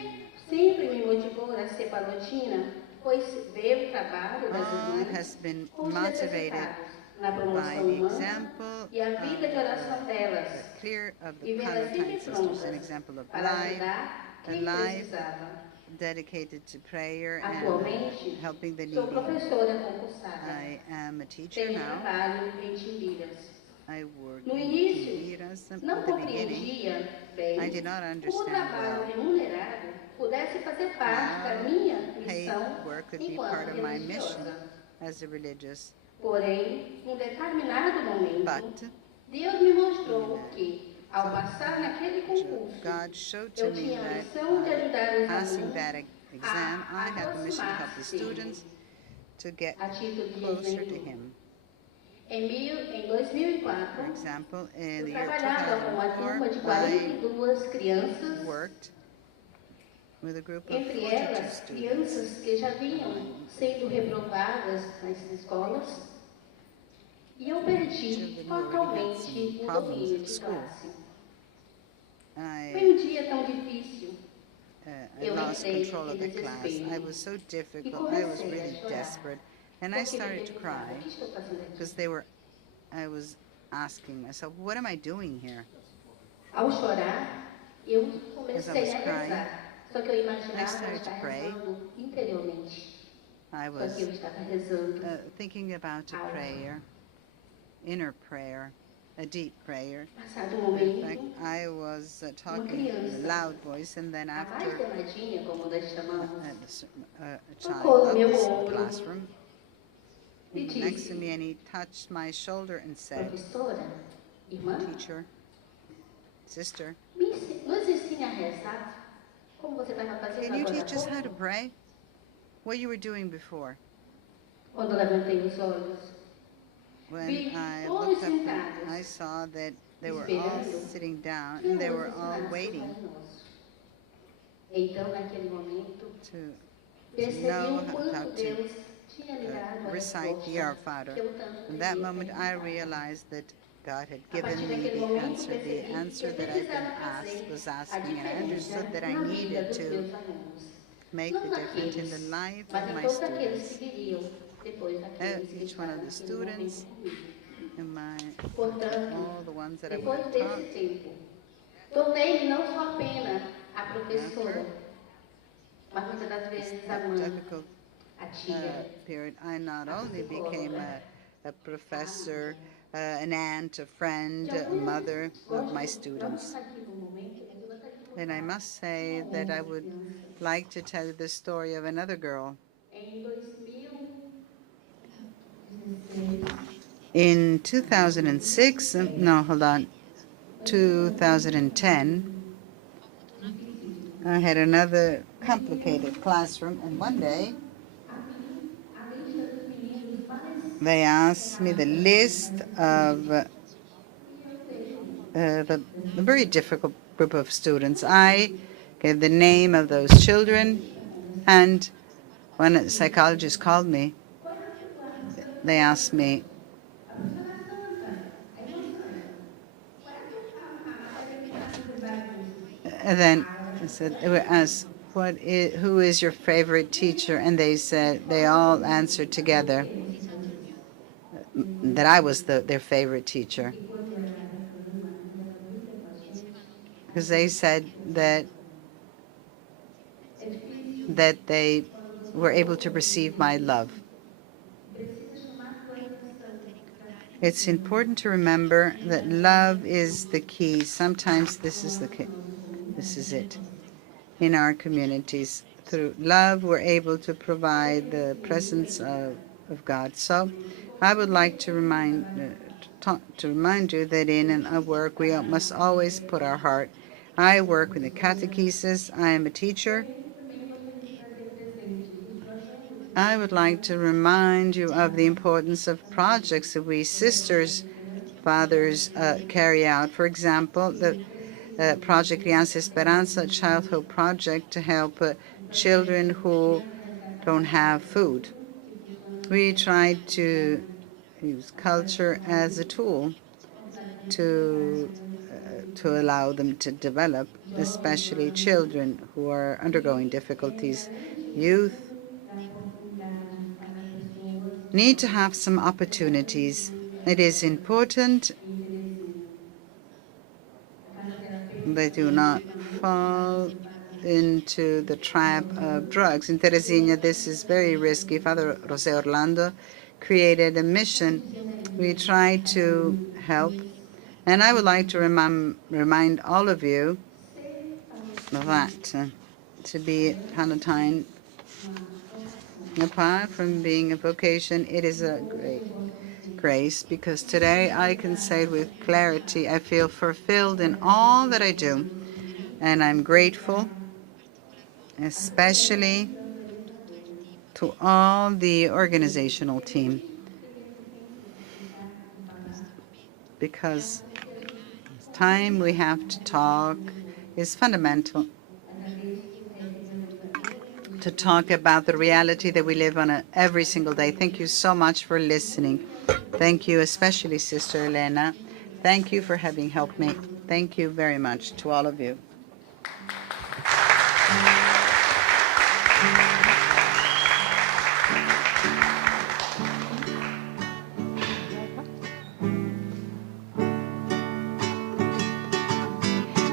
sempre me motivou a ser pallotina foi ver o trabalho das It irmãs has been com os motivated necessitados na by promoção the humana example e a vida de oração delas, the clear of e the vê-las sempre Pallottine sisters, an prontas example of para life, ajudar a quem life precisava. dedicated to prayer and Atualmente, helping the sou needy. professora concursada. I am a teacher Tenho now. trabalho em Timbiras. I work No in início, Timbiras. não At the beginning, compreendia bem I did not como o understand trabalho well remunerado pudesse fazer parte da minha paid missão work could be enquanto part of my mission religiosa. as a religious. Porém, num determinado momento, But Deus me mostrou que, ao passar naquele concurso, God showed to eu me tinha a that missão de ajudar os passing that alunos exam, I a had the mission to help the aproximar-se students to get a título de closer to exemplo. Him. Em For 2004, example, in eu the year trabalhava com uma turma de 2004, 42 I crianças, worked with a group of entre 42 elas students. crianças que já vinham sendo reprovadas nas escolas, e eu perdi Children who already had some totalmente o problems domínio at de school. classe. Foi I, um dia tão difícil. I lost control of the class. I was so difficult. I was really desperate. And I Porque started me to perguntava, cry o que estou fazendo aqui? because I was asking myself, what am I doing here? Ao chorar, eu As I comecei was a crying, rezar. Só que eu imaginava I started to estar pray. rezando interiormente. I Só que eu was estava rezando. thinking about a prayer, inner prayer, a deep prayer. Passado In fact, momento, I was talking in a loud voice, and then a mais after danadinha, como nós chamamos, a tocou child no of meu this ombro classroom e next to disse, me, and he touched my shoulder and said, professora, irmã, teacher, sister, nos ensine a rezar, como você estava fazendo can you agora há teach us how to pouco, pray? What you were doing before? quando levantei os olhos. When Vi I todos looked up, sentados, I saw that they were all esperando sitting down, que and they eu were all ensinasse o waiting Pai Nosso. Então, naquele momento, to percebi know o how quanto to Deus tinha me dado a recite the Our resposta Father. que eu tanto In that queria moment, I perguntar. realized that God had A given partir me daquele the momento, answer percebi que eu that I've been precisava was fazer a asking, and I diferença understood that I na vida needed dos to meus alunos. make Não the difference in the naqueles, life mas of em my todos aqueles que students, viriam depois daqueles que each one estavam of the naquele momento students, comigo. and Portanto, all the ones that I would depois have desse taught. tempo, tornei-me não só apenas a professora, mas muitas das vezes a That mãe, difficult a tia, period, I not only became a professor, an aunt, a friend, a mother of my students. And I must say that I would like to tell you the story of another girl. Em 2016, In 2006, no, hold on, 2010, I had another complicated classroom, and one day they asked me the list of the very difficult group of students. I gave the name of those children, and when a psychologist called me, they asked me, and then I said, they were asked, who is your favorite teacher? And they said, they all answered together that I was their favorite teacher. Because they said that they were able to receive my love. It's important to remember that love is the key. Sometimes this is the key. This is it. In our communities, through love, we're able to provide the presence of God. So I would like to remind you that in our work, we must always put our heart. I work with the catechesis. I am a teacher. I would like to remind you of the importance of projects that we sisters, fathers carry out. For example, the Project Criança Esperança, childhood project to help children who don't have food. We try to use culture as a tool to allow them to develop, especially children who are undergoing difficulties. Youth need to have some opportunities. It is important they do not fall into the trap of drugs. In Teresina, this is very risky. Father José Orlando created a mission. We try to help. And I would like to remind all of you that to be a Palatine, apart from being a vocation, it is a great grace, because today I can say with clarity, I feel fulfilled in all that I do. And I'm grateful, especially to all the organizational team, because time we have to talk is fundamental, to talk about the reality that we live on every single day. Thank you so much for listening. Thank you, especially Sister Elena. Thank you for having helped me. Thank you very much to all of you.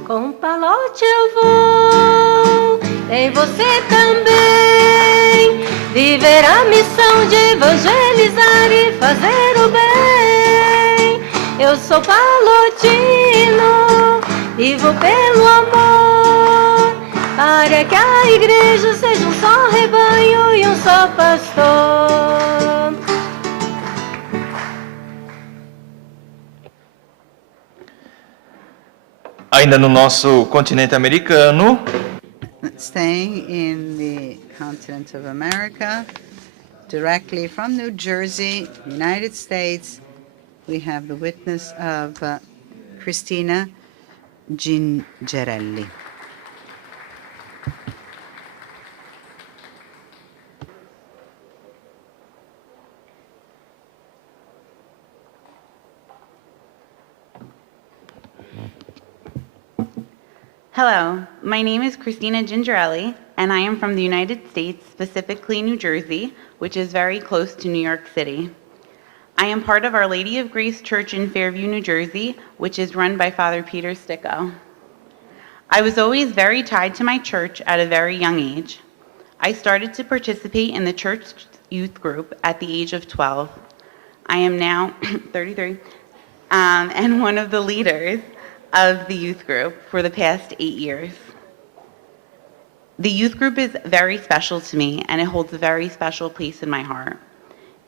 Com Pallotti eu vou, tem você também. Viver a missão de evangelizar e fazer o bem. Eu sou pallotino, vivo pelo amor, para que a igreja seja um só rebanho e um só pastor. Ainda no nosso continente americano, Staying in the continent of America, directly from New Jersey, United States, we have the witness of Cristina Gingerelli. Hello, my name is Cristina Gingerelli, and I am from the United States, specifically New Jersey, which is very close to New York City. I am part of Our Lady of Grace Church in Fairview, New Jersey, which is run by Father Peter Sticco. I was always very tied to my church at a very young age. I started to participate in the church youth group at the age of 12. I am now 33, and one of the leaders of the youth group for the past 8 years. The youth group is very special to me, and it holds a very special place in my heart.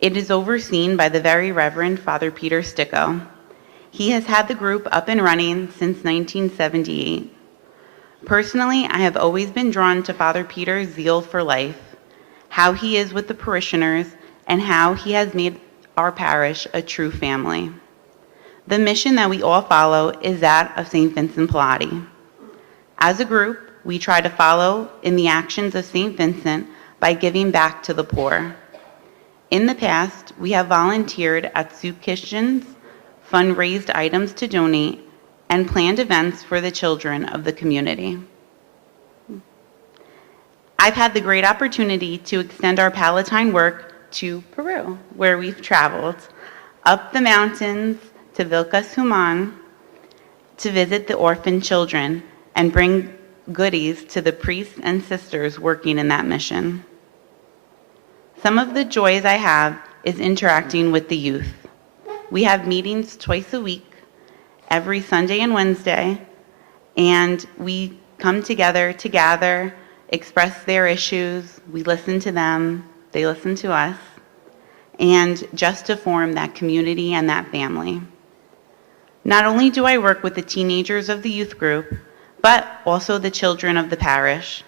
It is overseen by the Very Reverend Father Peter Sticco. He has had the group up and running since 1978. Personally, I have always been drawn to Father Peter's zeal for life, how he is with the parishioners, and how he has made our parish a true family. The mission that we all follow is that of St. Vincent Pallotti. As a group, we try to follow in the actions of St. Vincent by giving back to the poor. In the past, we have volunteered at soup kitchens, fundraised items to donate, and planned events for the children of the community. I've had the great opportunity to extend our Palatine work to Peru, where we've traveled up the mountains to Vilcas Human to visit the orphan children and bring goodies to the priests and sisters working in that mission. Some of the joys I have is interacting with the youth. We have meetings twice a week, every Sunday and Wednesday, and we come together to gather, express their issues, we listen to them, they listen to us, and just to form that community and that family. Not only do I work with the teenagers of the youth group, but also the children of the parish.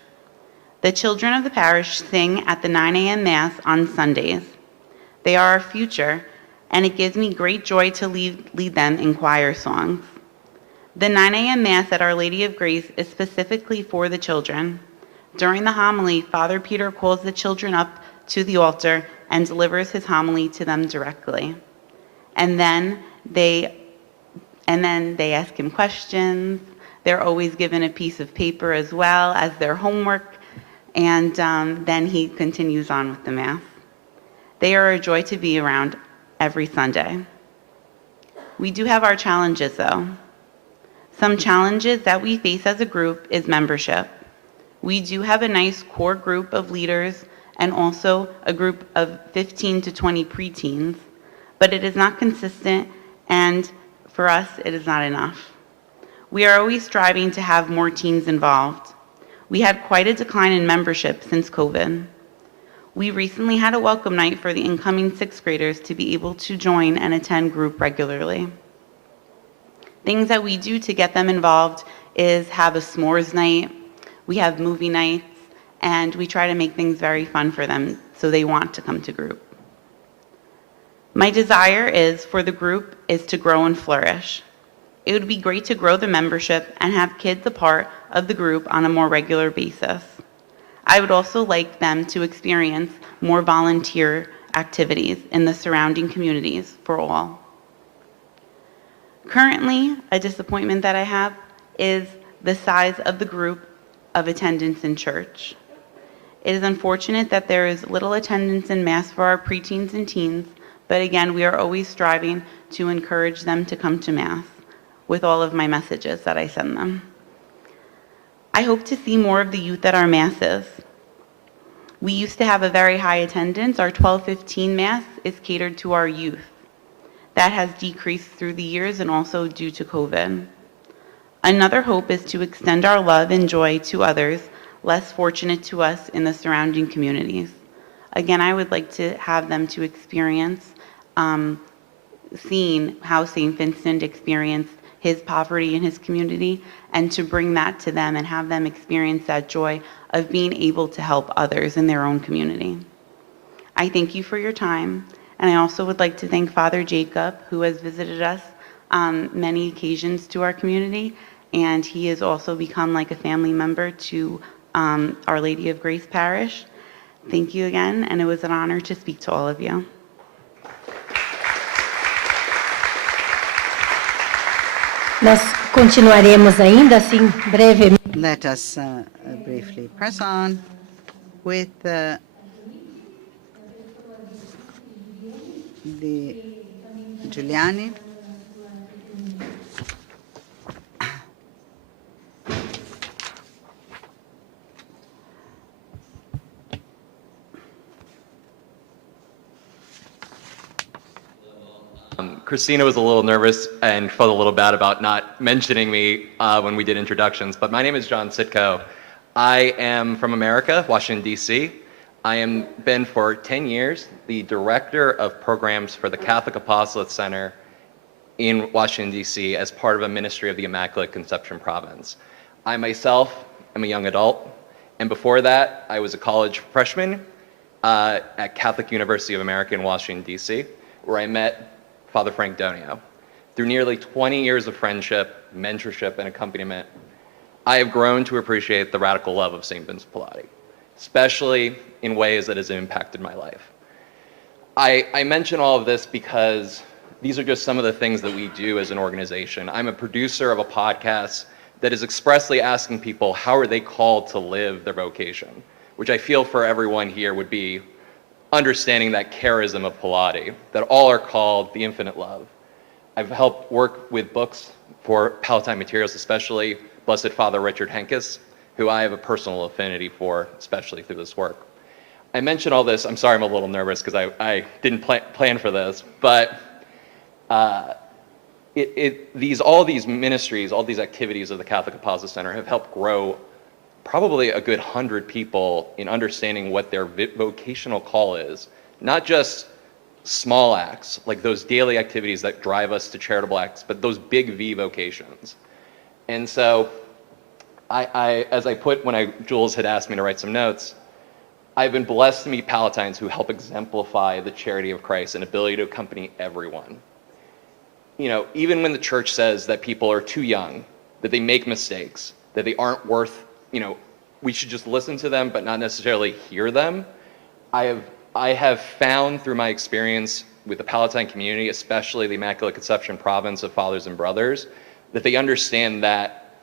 The children of the parish sing at the 9 a.m. Mass on Sundays. They are our future, and it gives me great joy to lead them in choir songs. The 9 a.m. Mass at Our Lady of Grace is specifically for the children. During the homily, Father Peter calls the children up to the altar and delivers his homily to them directly. And then they ask him questions. They're always given a piece of paper as well as their homework, and then he continues on with the Mass. They are a joy to be around every Sunday. We do have our challenges, though. Some challenges that we face as a group is membership. We do have a nice core group of leaders and also a group of 15 to 20 preteens, but it is not consistent, and for us, it is not enough. We are always striving to have more teens involved. We had quite a decline in membership since COVID. We recently had a welcome night for the incoming sixth graders to be able to join and attend group regularly. Things that we do to get them involved is have a s'mores night, we have movie nights, and we try to make things very fun for them so they want to come to group. My desire is for the group is to grow and flourish. It would be great to grow the membership and have kids a part of the group on a more regular basis. I would also like them to experience more volunteer activities in the surrounding communities for all. Currently, a disappointment that I have is the size of the group of attendance in church. It is unfortunate that there is little attendance in Mass for our preteens and teens, but again, we are always striving to encourage them to come to Mass with all of my messages that I send them. I hope to see more of the youth at our Masses. We used to have a very high attendance. Our 12:15 Mass is catered to our youth. That has decreased through the years and also due to COVID. Another hope is to extend our love and joy to others less fortunate to us in the surrounding communities. Again, I would like to have them to experience seeing how St. Vincent experienced his poverty in his community, and to bring that to them and have them experience that joy of being able to help others in their own community. I thank you for your time, and I also would like to thank Father Jacob, who has visited us on many occasions to our community, and he has also become like a family member to Our Lady of Grace Parish. Thank you again, and it was an honor to speak to all of you. Nós continuaremos ainda assim brevemente. Let us briefly press on with the Giuliani. Christina was a little nervous and felt a little bad about not mentioning me when we did introductions, but my name is John Sitko. I am from America, Washington, D.C. I am been for 10 years the director of programs for the Catholic Apostolate Center in Washington, D.C. as part of a ministry of the Immaculate Conception Province. I myself am a young adult, and before that, I was a college freshman at Catholic University of America in Washington, D.C., where I met Father Frank Donio. Through nearly 20 years of friendship, mentorship, and accompaniment, I have grown to appreciate the radical love of St. Vincent Pallotti, especially in ways that has impacted my life. I mention all of this because these are just some of the things that we do as an organization. I'm a producer of a podcast that is expressly asking people how are they called to live their vocation, which I feel for everyone here would be understanding that charism of Pallotti, that all are called the infinite love. I've helped work with books for Palatine materials, especially Blessed Father Richard Henkes, who I have a personal affinity for, especially through this work. I mention all this, I'm sorry I'm a little nervous because I didn't plan for this, but all these ministries, all these activities of the Catholic Apostolate Center have helped grow probably a good 100 people in understanding what their vocational call is. Not just small acts, like those daily activities that drive us to charitable acts, but those big V vocations. And so, as I put when Jules had asked me to write some notes, I've been blessed to meet Palatines who help exemplify the charity of Christ and ability to accompany everyone. You know, even when the church says that people are too young, that they make mistakes, that they aren't worth, you know, we should just listen to them but not necessarily hear them, I have found through my experience with the Palatine community, especially the Immaculate Conception Province of Fathers and Brothers, that they understand that,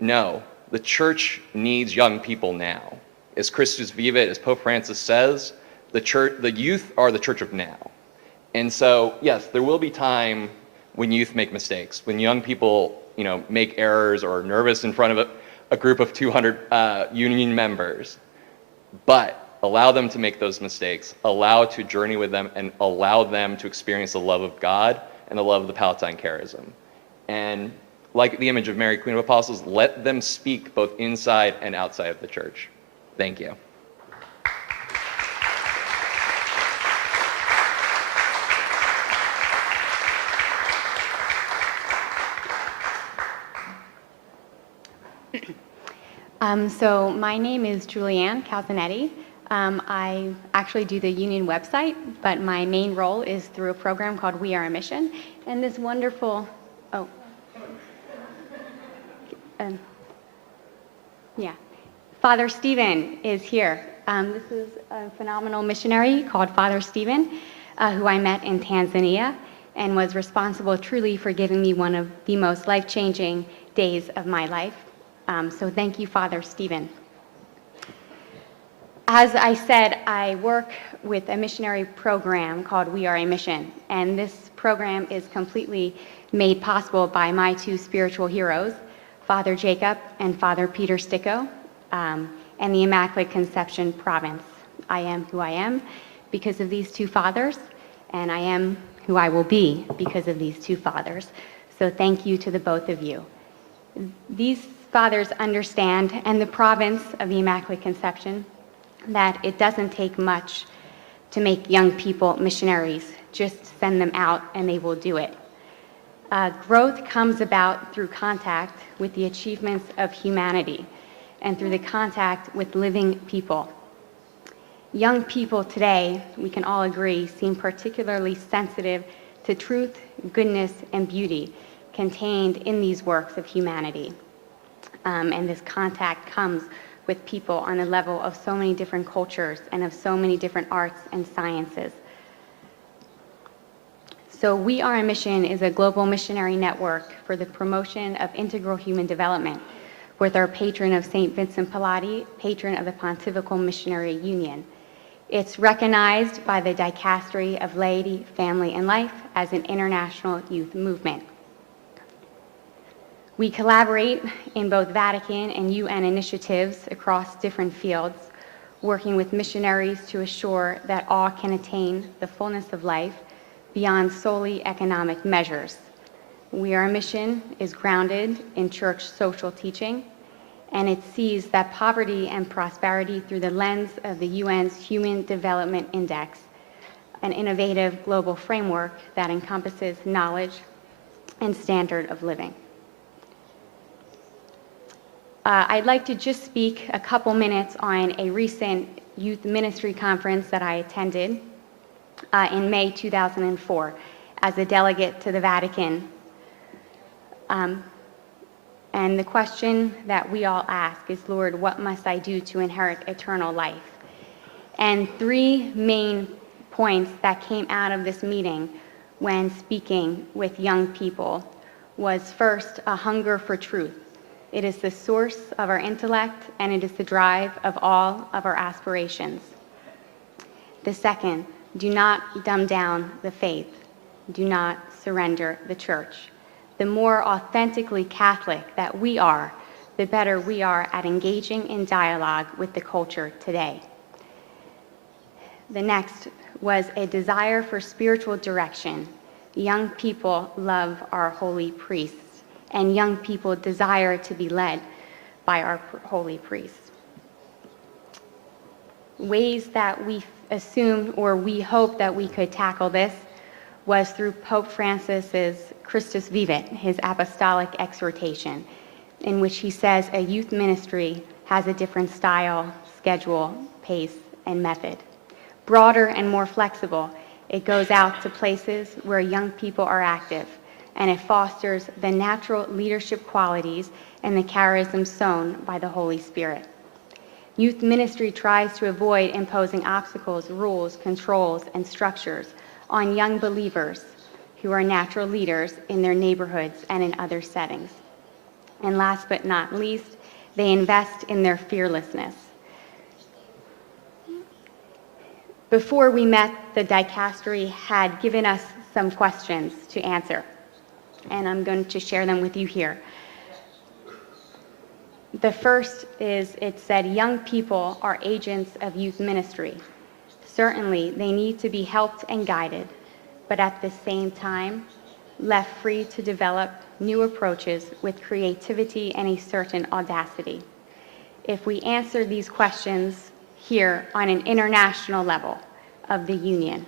no, the church needs young people now. As Christus Vivit, as Pope Francis says, the youth are the church of now. And so, yes, there will be time when youth make mistakes, when young people, you know, make errors or are nervous in front of a group of 200 union members. But allow them to make those mistakes, allow to journey with them, and allow them to experience the love of God and the love of the Palatine charism. And like the image of Mary, Queen of Apostles, let them speak both inside and outside of the church. Thank you. So my name is Julianne Calzanetti. I actually do the union website, but my main role is through a program called We Are a Mission. And this wonderful, Father Stephen is here. This is a phenomenal missionary called Father Stephen, who I met in Tanzania and was responsible truly for giving me one of the most life-changing days of my life. So thank you, Father Stephen. As I said, I work with a missionary program called We Are a Mission, and this program is completely made possible by my two spiritual heroes, Father Jacob and Father Peter Sticco, and the Immaculate Conception Province. I am who I am because of these two fathers, and I am who I will be because of these two fathers. So thank you to the both of you. These fathers understand, and the province of the Immaculate Conception, that it doesn't take much to make young people missionaries. Just send them out and they will do it. Growth comes about through contact with the achievements of humanity and through the contact with living people. Young people today, we can all agree, seem particularly sensitive to truth, goodness, and beauty contained in these works of humanity. And this contact comes with people on the level of so many different cultures and of so many different arts and sciences. So We Are a Mission is a global missionary network for the promotion of integral human development with our patron of St. Vincent Pallotti, patron of the Pontifical Missionary Union. It's recognized by the Dicastery of Laity, Family, and Life as an international youth movement. We collaborate in both Vatican and UN initiatives across different fields, working with missionaries to assure that all can attain the fullness of life beyond solely economic measures. We Are a Mission is grounded in church social teaching and it sees that poverty and prosperity through the lens of the UN's Human Development Index, an innovative global framework that encompasses knowledge and standard of living. I'd like to just speak a couple minutes on a recent youth ministry conference that I attended in May 2004 as a delegate to the Vatican. And the question that we all ask is, Lord, what must I do to inherit eternal life? And three main points that came out of this meeting when speaking with young people was, first, a hunger for truth. It is the source of our intellect, and it is the drive of all of our aspirations. The second, do not dumb down the faith. Do not surrender the church. The more authentically Catholic that we are, the better we are at engaging in dialogue with the culture today. The next was a desire for spiritual direction. Young people love our holy priests, and young people desire to be led by our holy priests. Ways that we assumed or we hoped that we could tackle this was through Pope Francis's Christus Vivit, his apostolic exhortation, in which he says a youth ministry has a different style, schedule, pace, and method. Broader and more flexible, it goes out to places where young people are active, and it fosters the natural leadership qualities and the charism sown by the Holy Spirit. Youth ministry tries to avoid imposing obstacles, rules, controls, and structures on young believers who are natural leaders in their neighborhoods and in other settings. And last but not least, they invest in their fearlessness. Before we met, the dicastery had given us some questions to answer, and I'm going to share them with you here. The first is, it said, young people are agents of youth ministry. Certainly, they need to be helped and guided, but at the same time, left free to develop new approaches with creativity and a certain audacity. If we answer these questions here on an international level of the Union,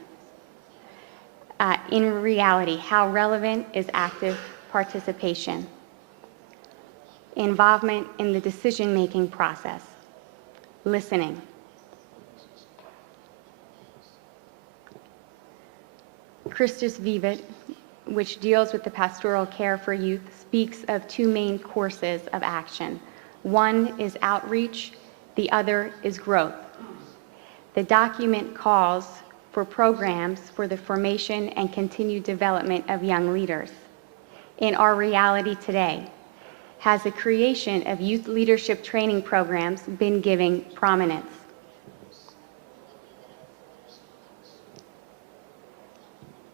in reality, how relevant is active participation, involvement in the decision-making process, listening, Christus Vivit, which deals with the pastoral care for youth, speaks of two main courses of action. One is outreach, the other is growth. The document calls for programs for the formation and continued development of young leaders. In our reality today, has the creation of youth leadership training programs been given prominence?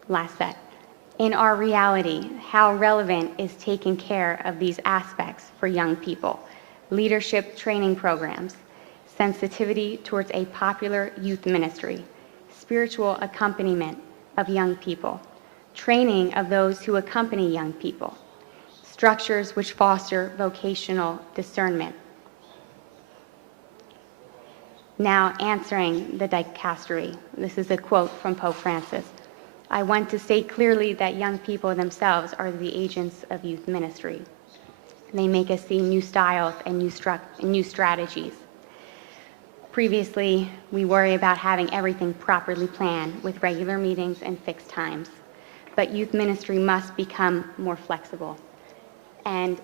Last set. In our reality, how relevant is taking care of these aspects for young people? Leadership training programs, sensitivity towards a popular youth ministry, spiritual accompaniment of young people, training of those who accompany young people, structures which foster vocational discernment. Now answering the dicastery. This is a quote from Pope Francis. I want to state clearly that young people themselves are the agents of youth ministry. They make us see new styles and new strategies. Previously, we worry about having everything properly planned with regular meetings and fixed times. But youth ministry must become more flexible. And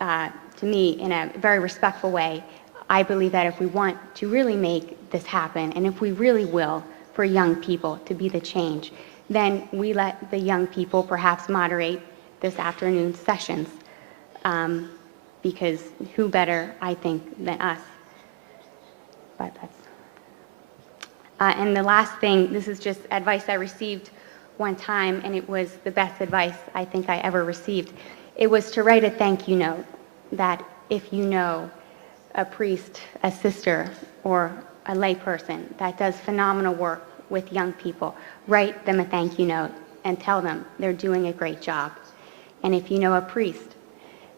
to me, in a very respectful way, I believe that if we want to really make this happen, and if we really will, for young people to be the change, then we let the young people perhaps moderate this afternoon's sessions, because who better, I think, than us? But that's, and the last thing, this is just advice I received one time, and it was the best advice I think I ever received. It was to write a thank you note, that if you know a priest, a sister, or a layperson that does phenomenal work with young people, write them a thank you note and tell them they're doing a great job. And if you know a priest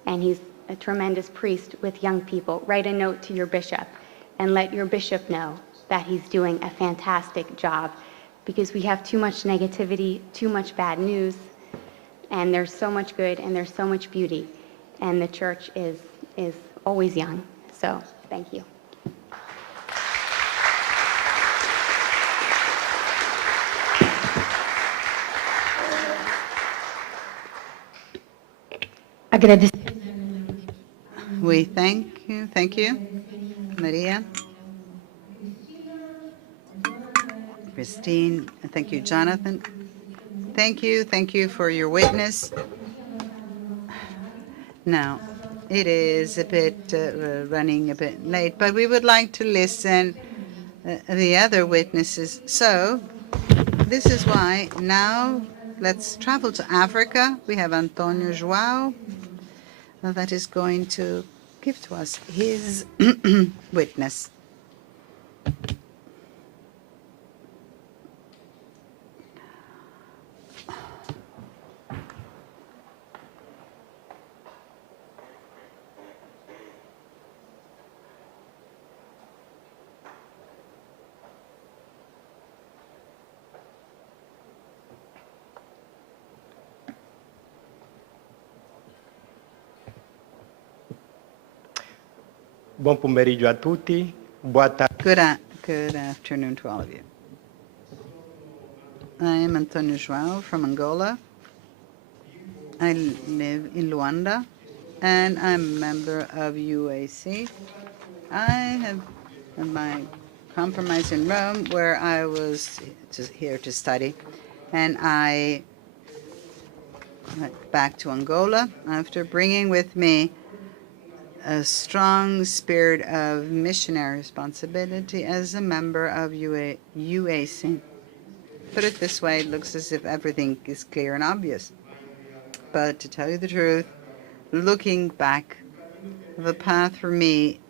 and he's a tremendous priest with young people. Write a note to your bishop and let your bishop know that he's doing a fantastic job, because we have too much negativity, too much bad news, and there's so much good and there's so much beauty, and the church is always young. So thank you. We thank you, Maria, Christine, and thank you, Jonathan. Thank you for your witness. Now, it is a bit running a bit late, but we would like to listen the other witnesses. So, this is why now let's travel to Africa. We have Antonio João that is going to give to us his witness. Buon pomeriggio a tutti. Good afternoon to all of you. I am Antonio João from Angola. I live in Luanda, and I'm a member of UAC. I have my compromise in Rome, where I was here to study, and I went back to Angola after bringing with me a strong spirit of missionary responsibility as a member of UAC. Put it this way, it looks as if everything is clear and obvious. But to tell you the truth, looking back, the path for me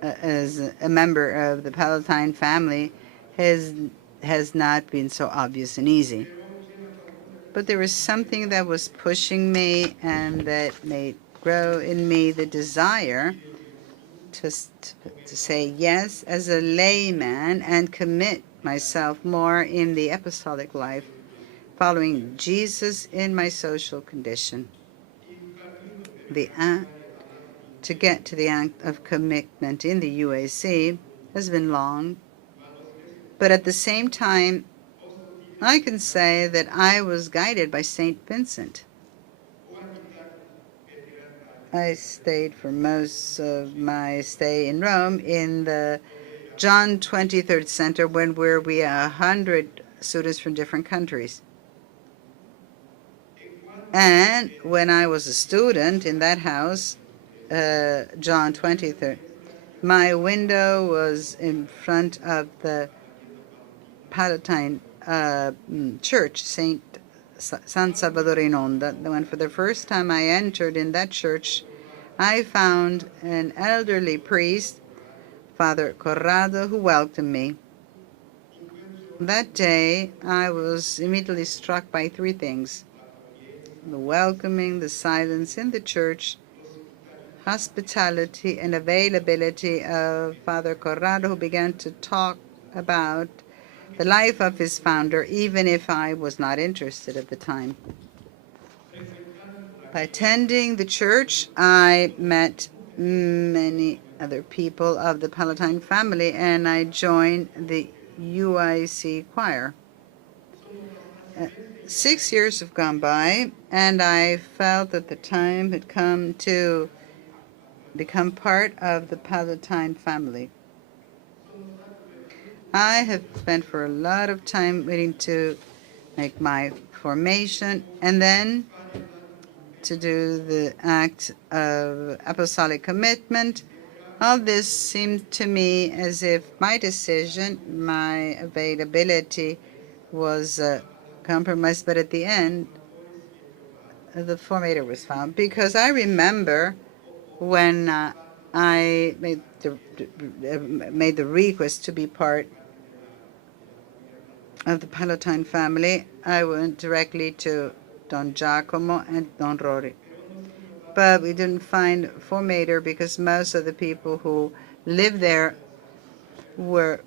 as a member of the Palatine family has not been so obvious and easy. But there was something that was pushing me and that made grow in me the desire to say yes as a layman and commit myself more in the apostolic life, following Jesus in my social condition. To get to the act of commitment in the UAC has been long, but at the same time, I can say that I was guided by St. Vincent. I stayed for most of my stay in Rome in the John 23rd Center, where we are 100 students from different countries. And when I was a student in that house, John 23rd, my window was in front of the Palatine church, San Salvador in Onda. When for the first time I entered in that church, I found an elderly priest, Father Corrado, who welcomed me. That day, I was immediately struck by three things: the welcoming, the silence in the church, hospitality and availability of Father Corrado, who began to talk about the life of his founder, even if I was not interested at the time. By attending the church, I met many other people of the Palatine family, and I joined the UIC choir. 6 years have gone by, and I felt that the time had come to become part of the Palatine family. I have spent for a lot of time waiting to make my formation and then to do the act of apostolic commitment. All this seemed to me as if my decision, my availability was compromised, but at the end, the formator was found. Because I remember when I made the request to be part of the Palatine family, I went directly to Don Giacomo and Don Rory. but we didn't find formator because most of the people who lived there were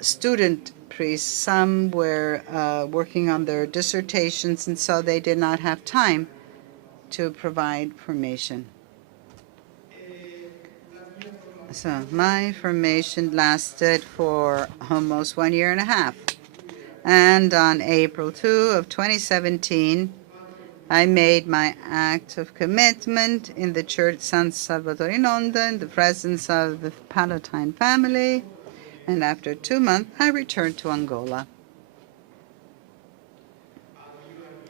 student priests. Some were working on their dissertations, and so they did not have time to provide formation. So my formation lasted for almost 1 year and a half. And on April 2 of 2017, I made my act of commitment in the church San Salvatore in Onda in the presence of the Pallotti family. And after 2 months, I returned to Angola.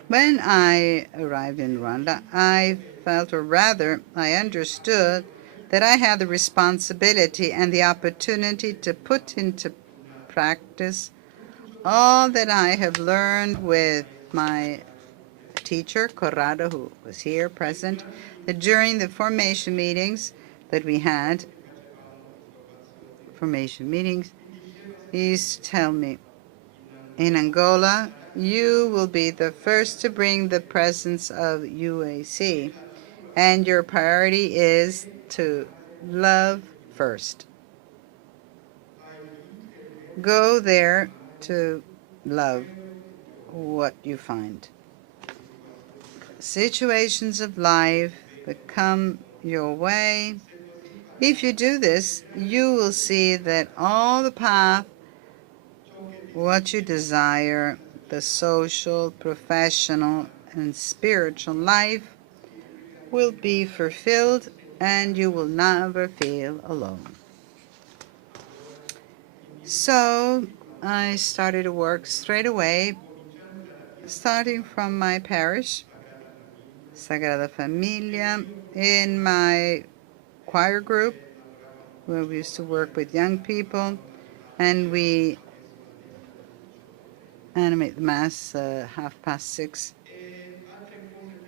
When I arrived in Rwanda, I felt, or rather, I understood that I had the responsibility and the opportunity to put into practice all that I have learned with my teacher, Corrado, who was here present, that during the formation meetings that we had, he used to tell me, in Angola, you will be the first to bring the presence of UAC, and your priority is to love first. Go there to love what you find. Situations of life that come your way. If you do this, you will see that all the path, what you desire, the social, professional, and spiritual life will be fulfilled, and you will never feel alone. So I started to work straight away, starting from my parish, Sagrada Familia, in my choir group, where we used to work with young people, and we animate the Mass 6:30,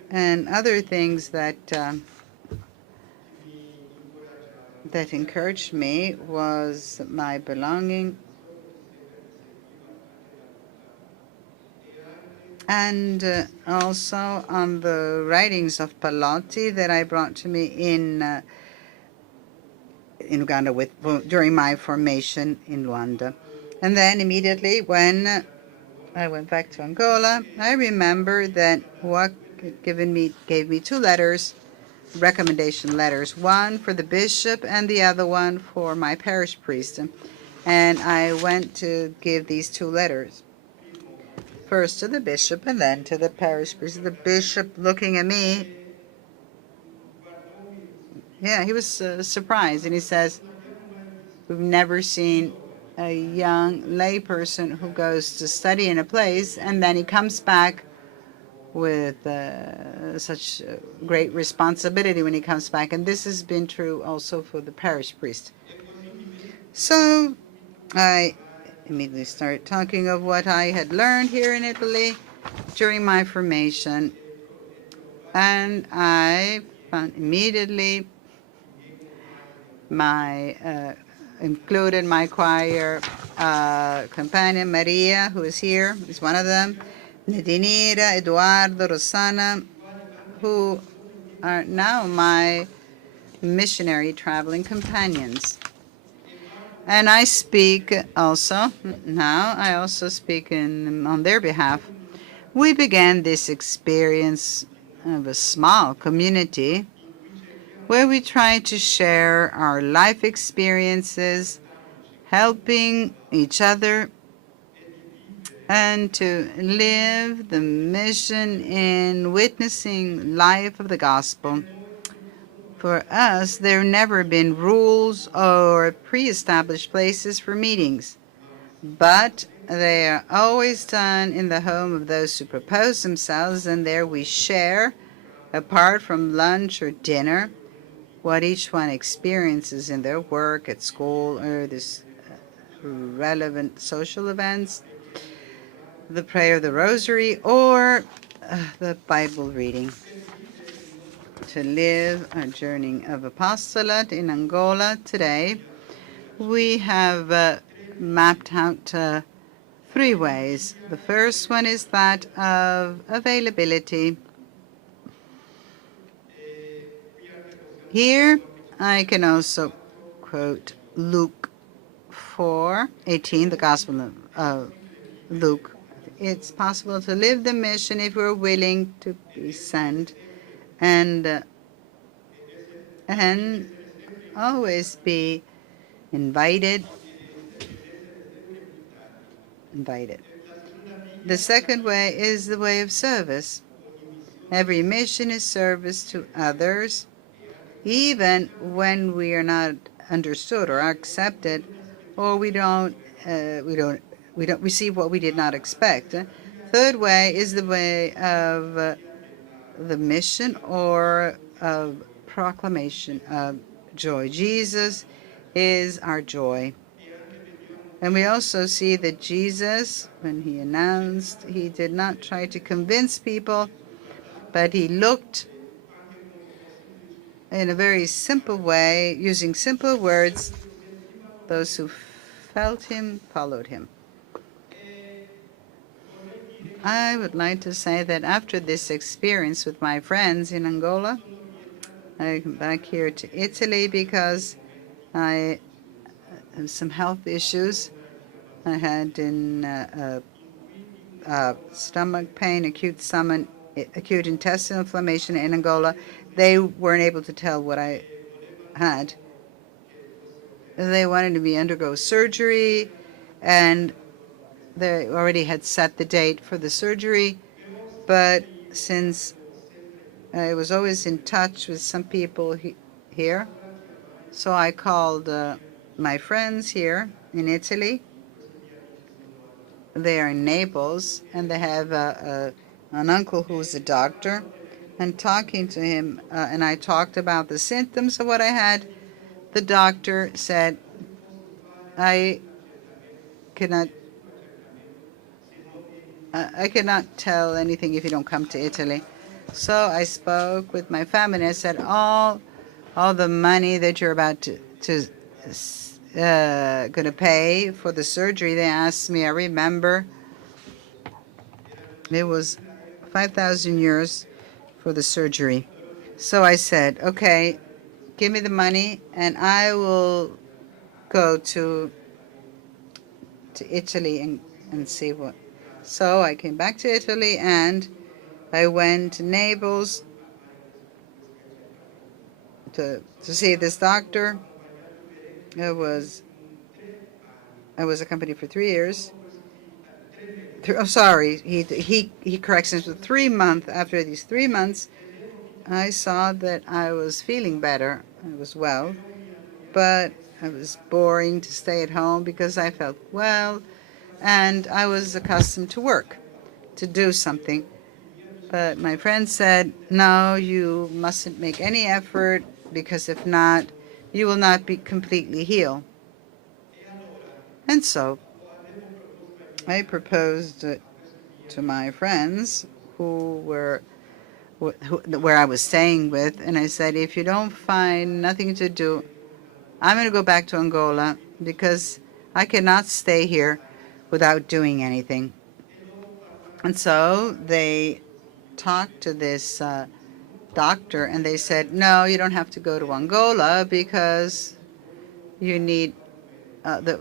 and other things that that encouraged me was my belonging and also on the writings of Pallotti that I brought to me in Uganda during my formation in Luanda. And then immediately when I went back to Angola, I remember that what gave me 2 letters, recommendation letters, one for the bishop and the other one for my parish priest. And I went to give these 2 letters, first to the bishop and then to the parish priest. The bishop looking at me, he was surprised, and he says, we've never seen a young layperson who goes to study in a place and then he comes back with such great responsibility when he comes back. And this has been true also for the parish priest. So I immediately started talking of what I had learned here in Italy during my formation. And I found immediately included my choir companion, Maria, who is here, is one of them, Nadinira, Eduardo, Rosana, who are now my missionary traveling companions. And I speak also, now I also speak on their behalf. We began this experience of a small community where we try to share our life experiences, helping each other, and to live the mission in witnessing life of the gospel. For us, there have never been rules or pre-established places for meetings, but they are always done in the home of those who propose themselves, and there we share, apart from lunch or dinner, what each one experiences in their work, at school, or this relevant social events, the prayer of the rosary, or the Bible reading. To live a journey of apostolate in Angola today, we have mapped out 3 ways. The first one is that of availability. Here, I can also quote Luke 4:18, the Gospel of Luke. It's possible to live the mission if we're willing to be sent, and always be invited. The second way is the way of service. Every mission is service to others, even when we are not understood or accepted, or we don't receive what we did not expect. Third way is the way of the mission or of proclamation of joy. Jesus is our joy. And we also see that Jesus, when he announced, he did not try to convince people, but he looked in a very simple way, using simple words. Those who felt him followed him. I would like to say that after this experience with my friends in Angola, I come back here to Italy because I have some health issues. I had stomach pain, acute intestinal inflammation in Angola. They weren't able to tell what I had. They wanted me to undergo surgery, and they already had set the date for the surgery. But since I was always in touch with some people here, so I called my friends here in Italy. They are in Naples, and they have an uncle who's a doctor. And talking to him, and I talked about the symptoms of what I had, the doctor said, I cannot tell anything if you don't come to Italy. So I spoke with my family, and I said, all the money that you're about to going to pay for the surgery, they asked me, I remember, it was 5,000 euros for the surgery. So I said, okay, give me the money and I will go to Italy and see what. So I came back to Italy and I went to Naples to see this doctor. I was accompanied for 3 years. He corrects it. 3 months. After these 3 months, I saw that I was feeling better. I was well, but I was boring to stay at home because I felt well, and I was accustomed to work, to do something. But my friend said, no, you mustn't make any effort, because if not, you will not be completely healed. And so I proposed to my friends where I was staying with, and I said, if you don't find nothing to do, I'm going to go back to Angola because I cannot stay here without doing anything. And so they talked to this doctor, and they said, no, you don't have to go to Angola because you need the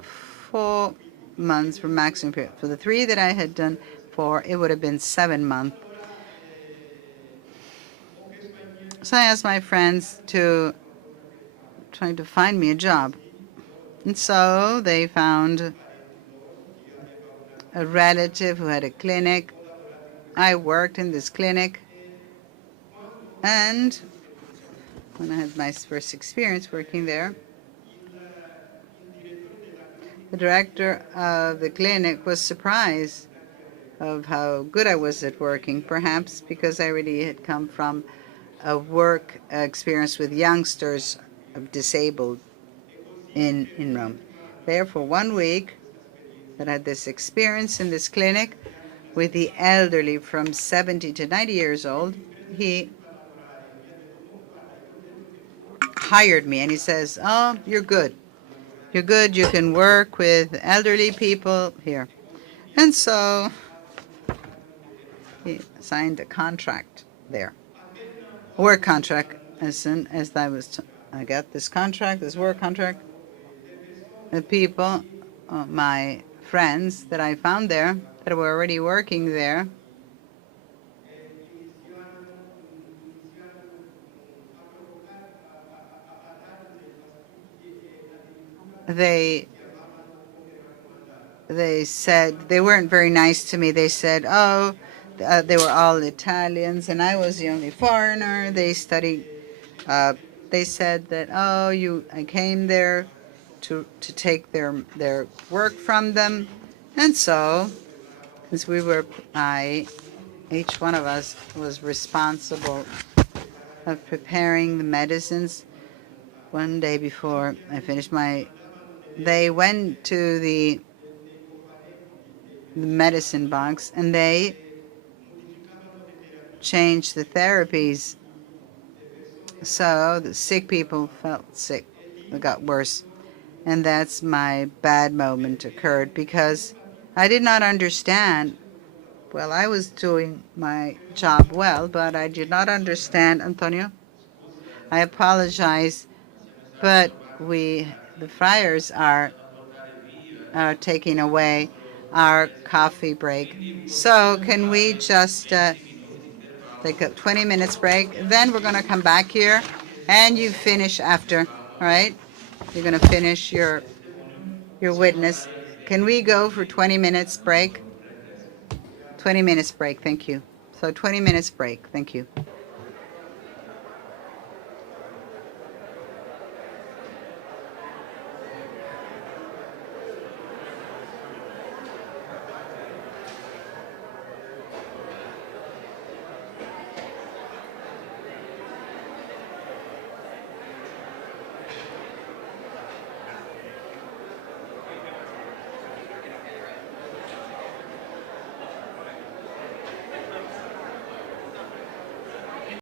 4 months for maximum period. For the 3 that I had done for, it would have been 7 months. So I asked my friends to try to find me a job. And so they found a relative who had a clinic. I worked in this clinic. And when I had my first experience working there, the director of the clinic was surprised of how good I was at working, perhaps because I already had come from a work experience with youngsters of disabled in Rome. There for 1 week that I had this experience in this clinic with the elderly from 70 to 90 years old. He hired me and he says, oh, you're good. You're good, you can work with elderly people here. And so he signed a contract there, work contract. as soon as I got this contract, this work contract, the people, my friends that I found there, that were already working there, they said, they weren't very nice to me. They said, oh, they were all Italians and I was the only foreigner. They studied, they said that, oh, I came there to take their work from them. And so, since each one of us was responsible of preparing the medicines. One day before I finished they went to the medicine box and they changed the therapies. So the sick people felt sick. It got worse. And that's my bad moment occurred because I did not understand. Well, I was doing my job well, but I did not understand, Antonio. I apologize, but the friars are taking away our coffee break. So can we just take a 20 minutes break? Then we're going to come back here and you finish after, all right? You're going to finish your witness. Can we go for 20 minutes break? 20 minutes break, thank you. So 20 minutes break, thank you.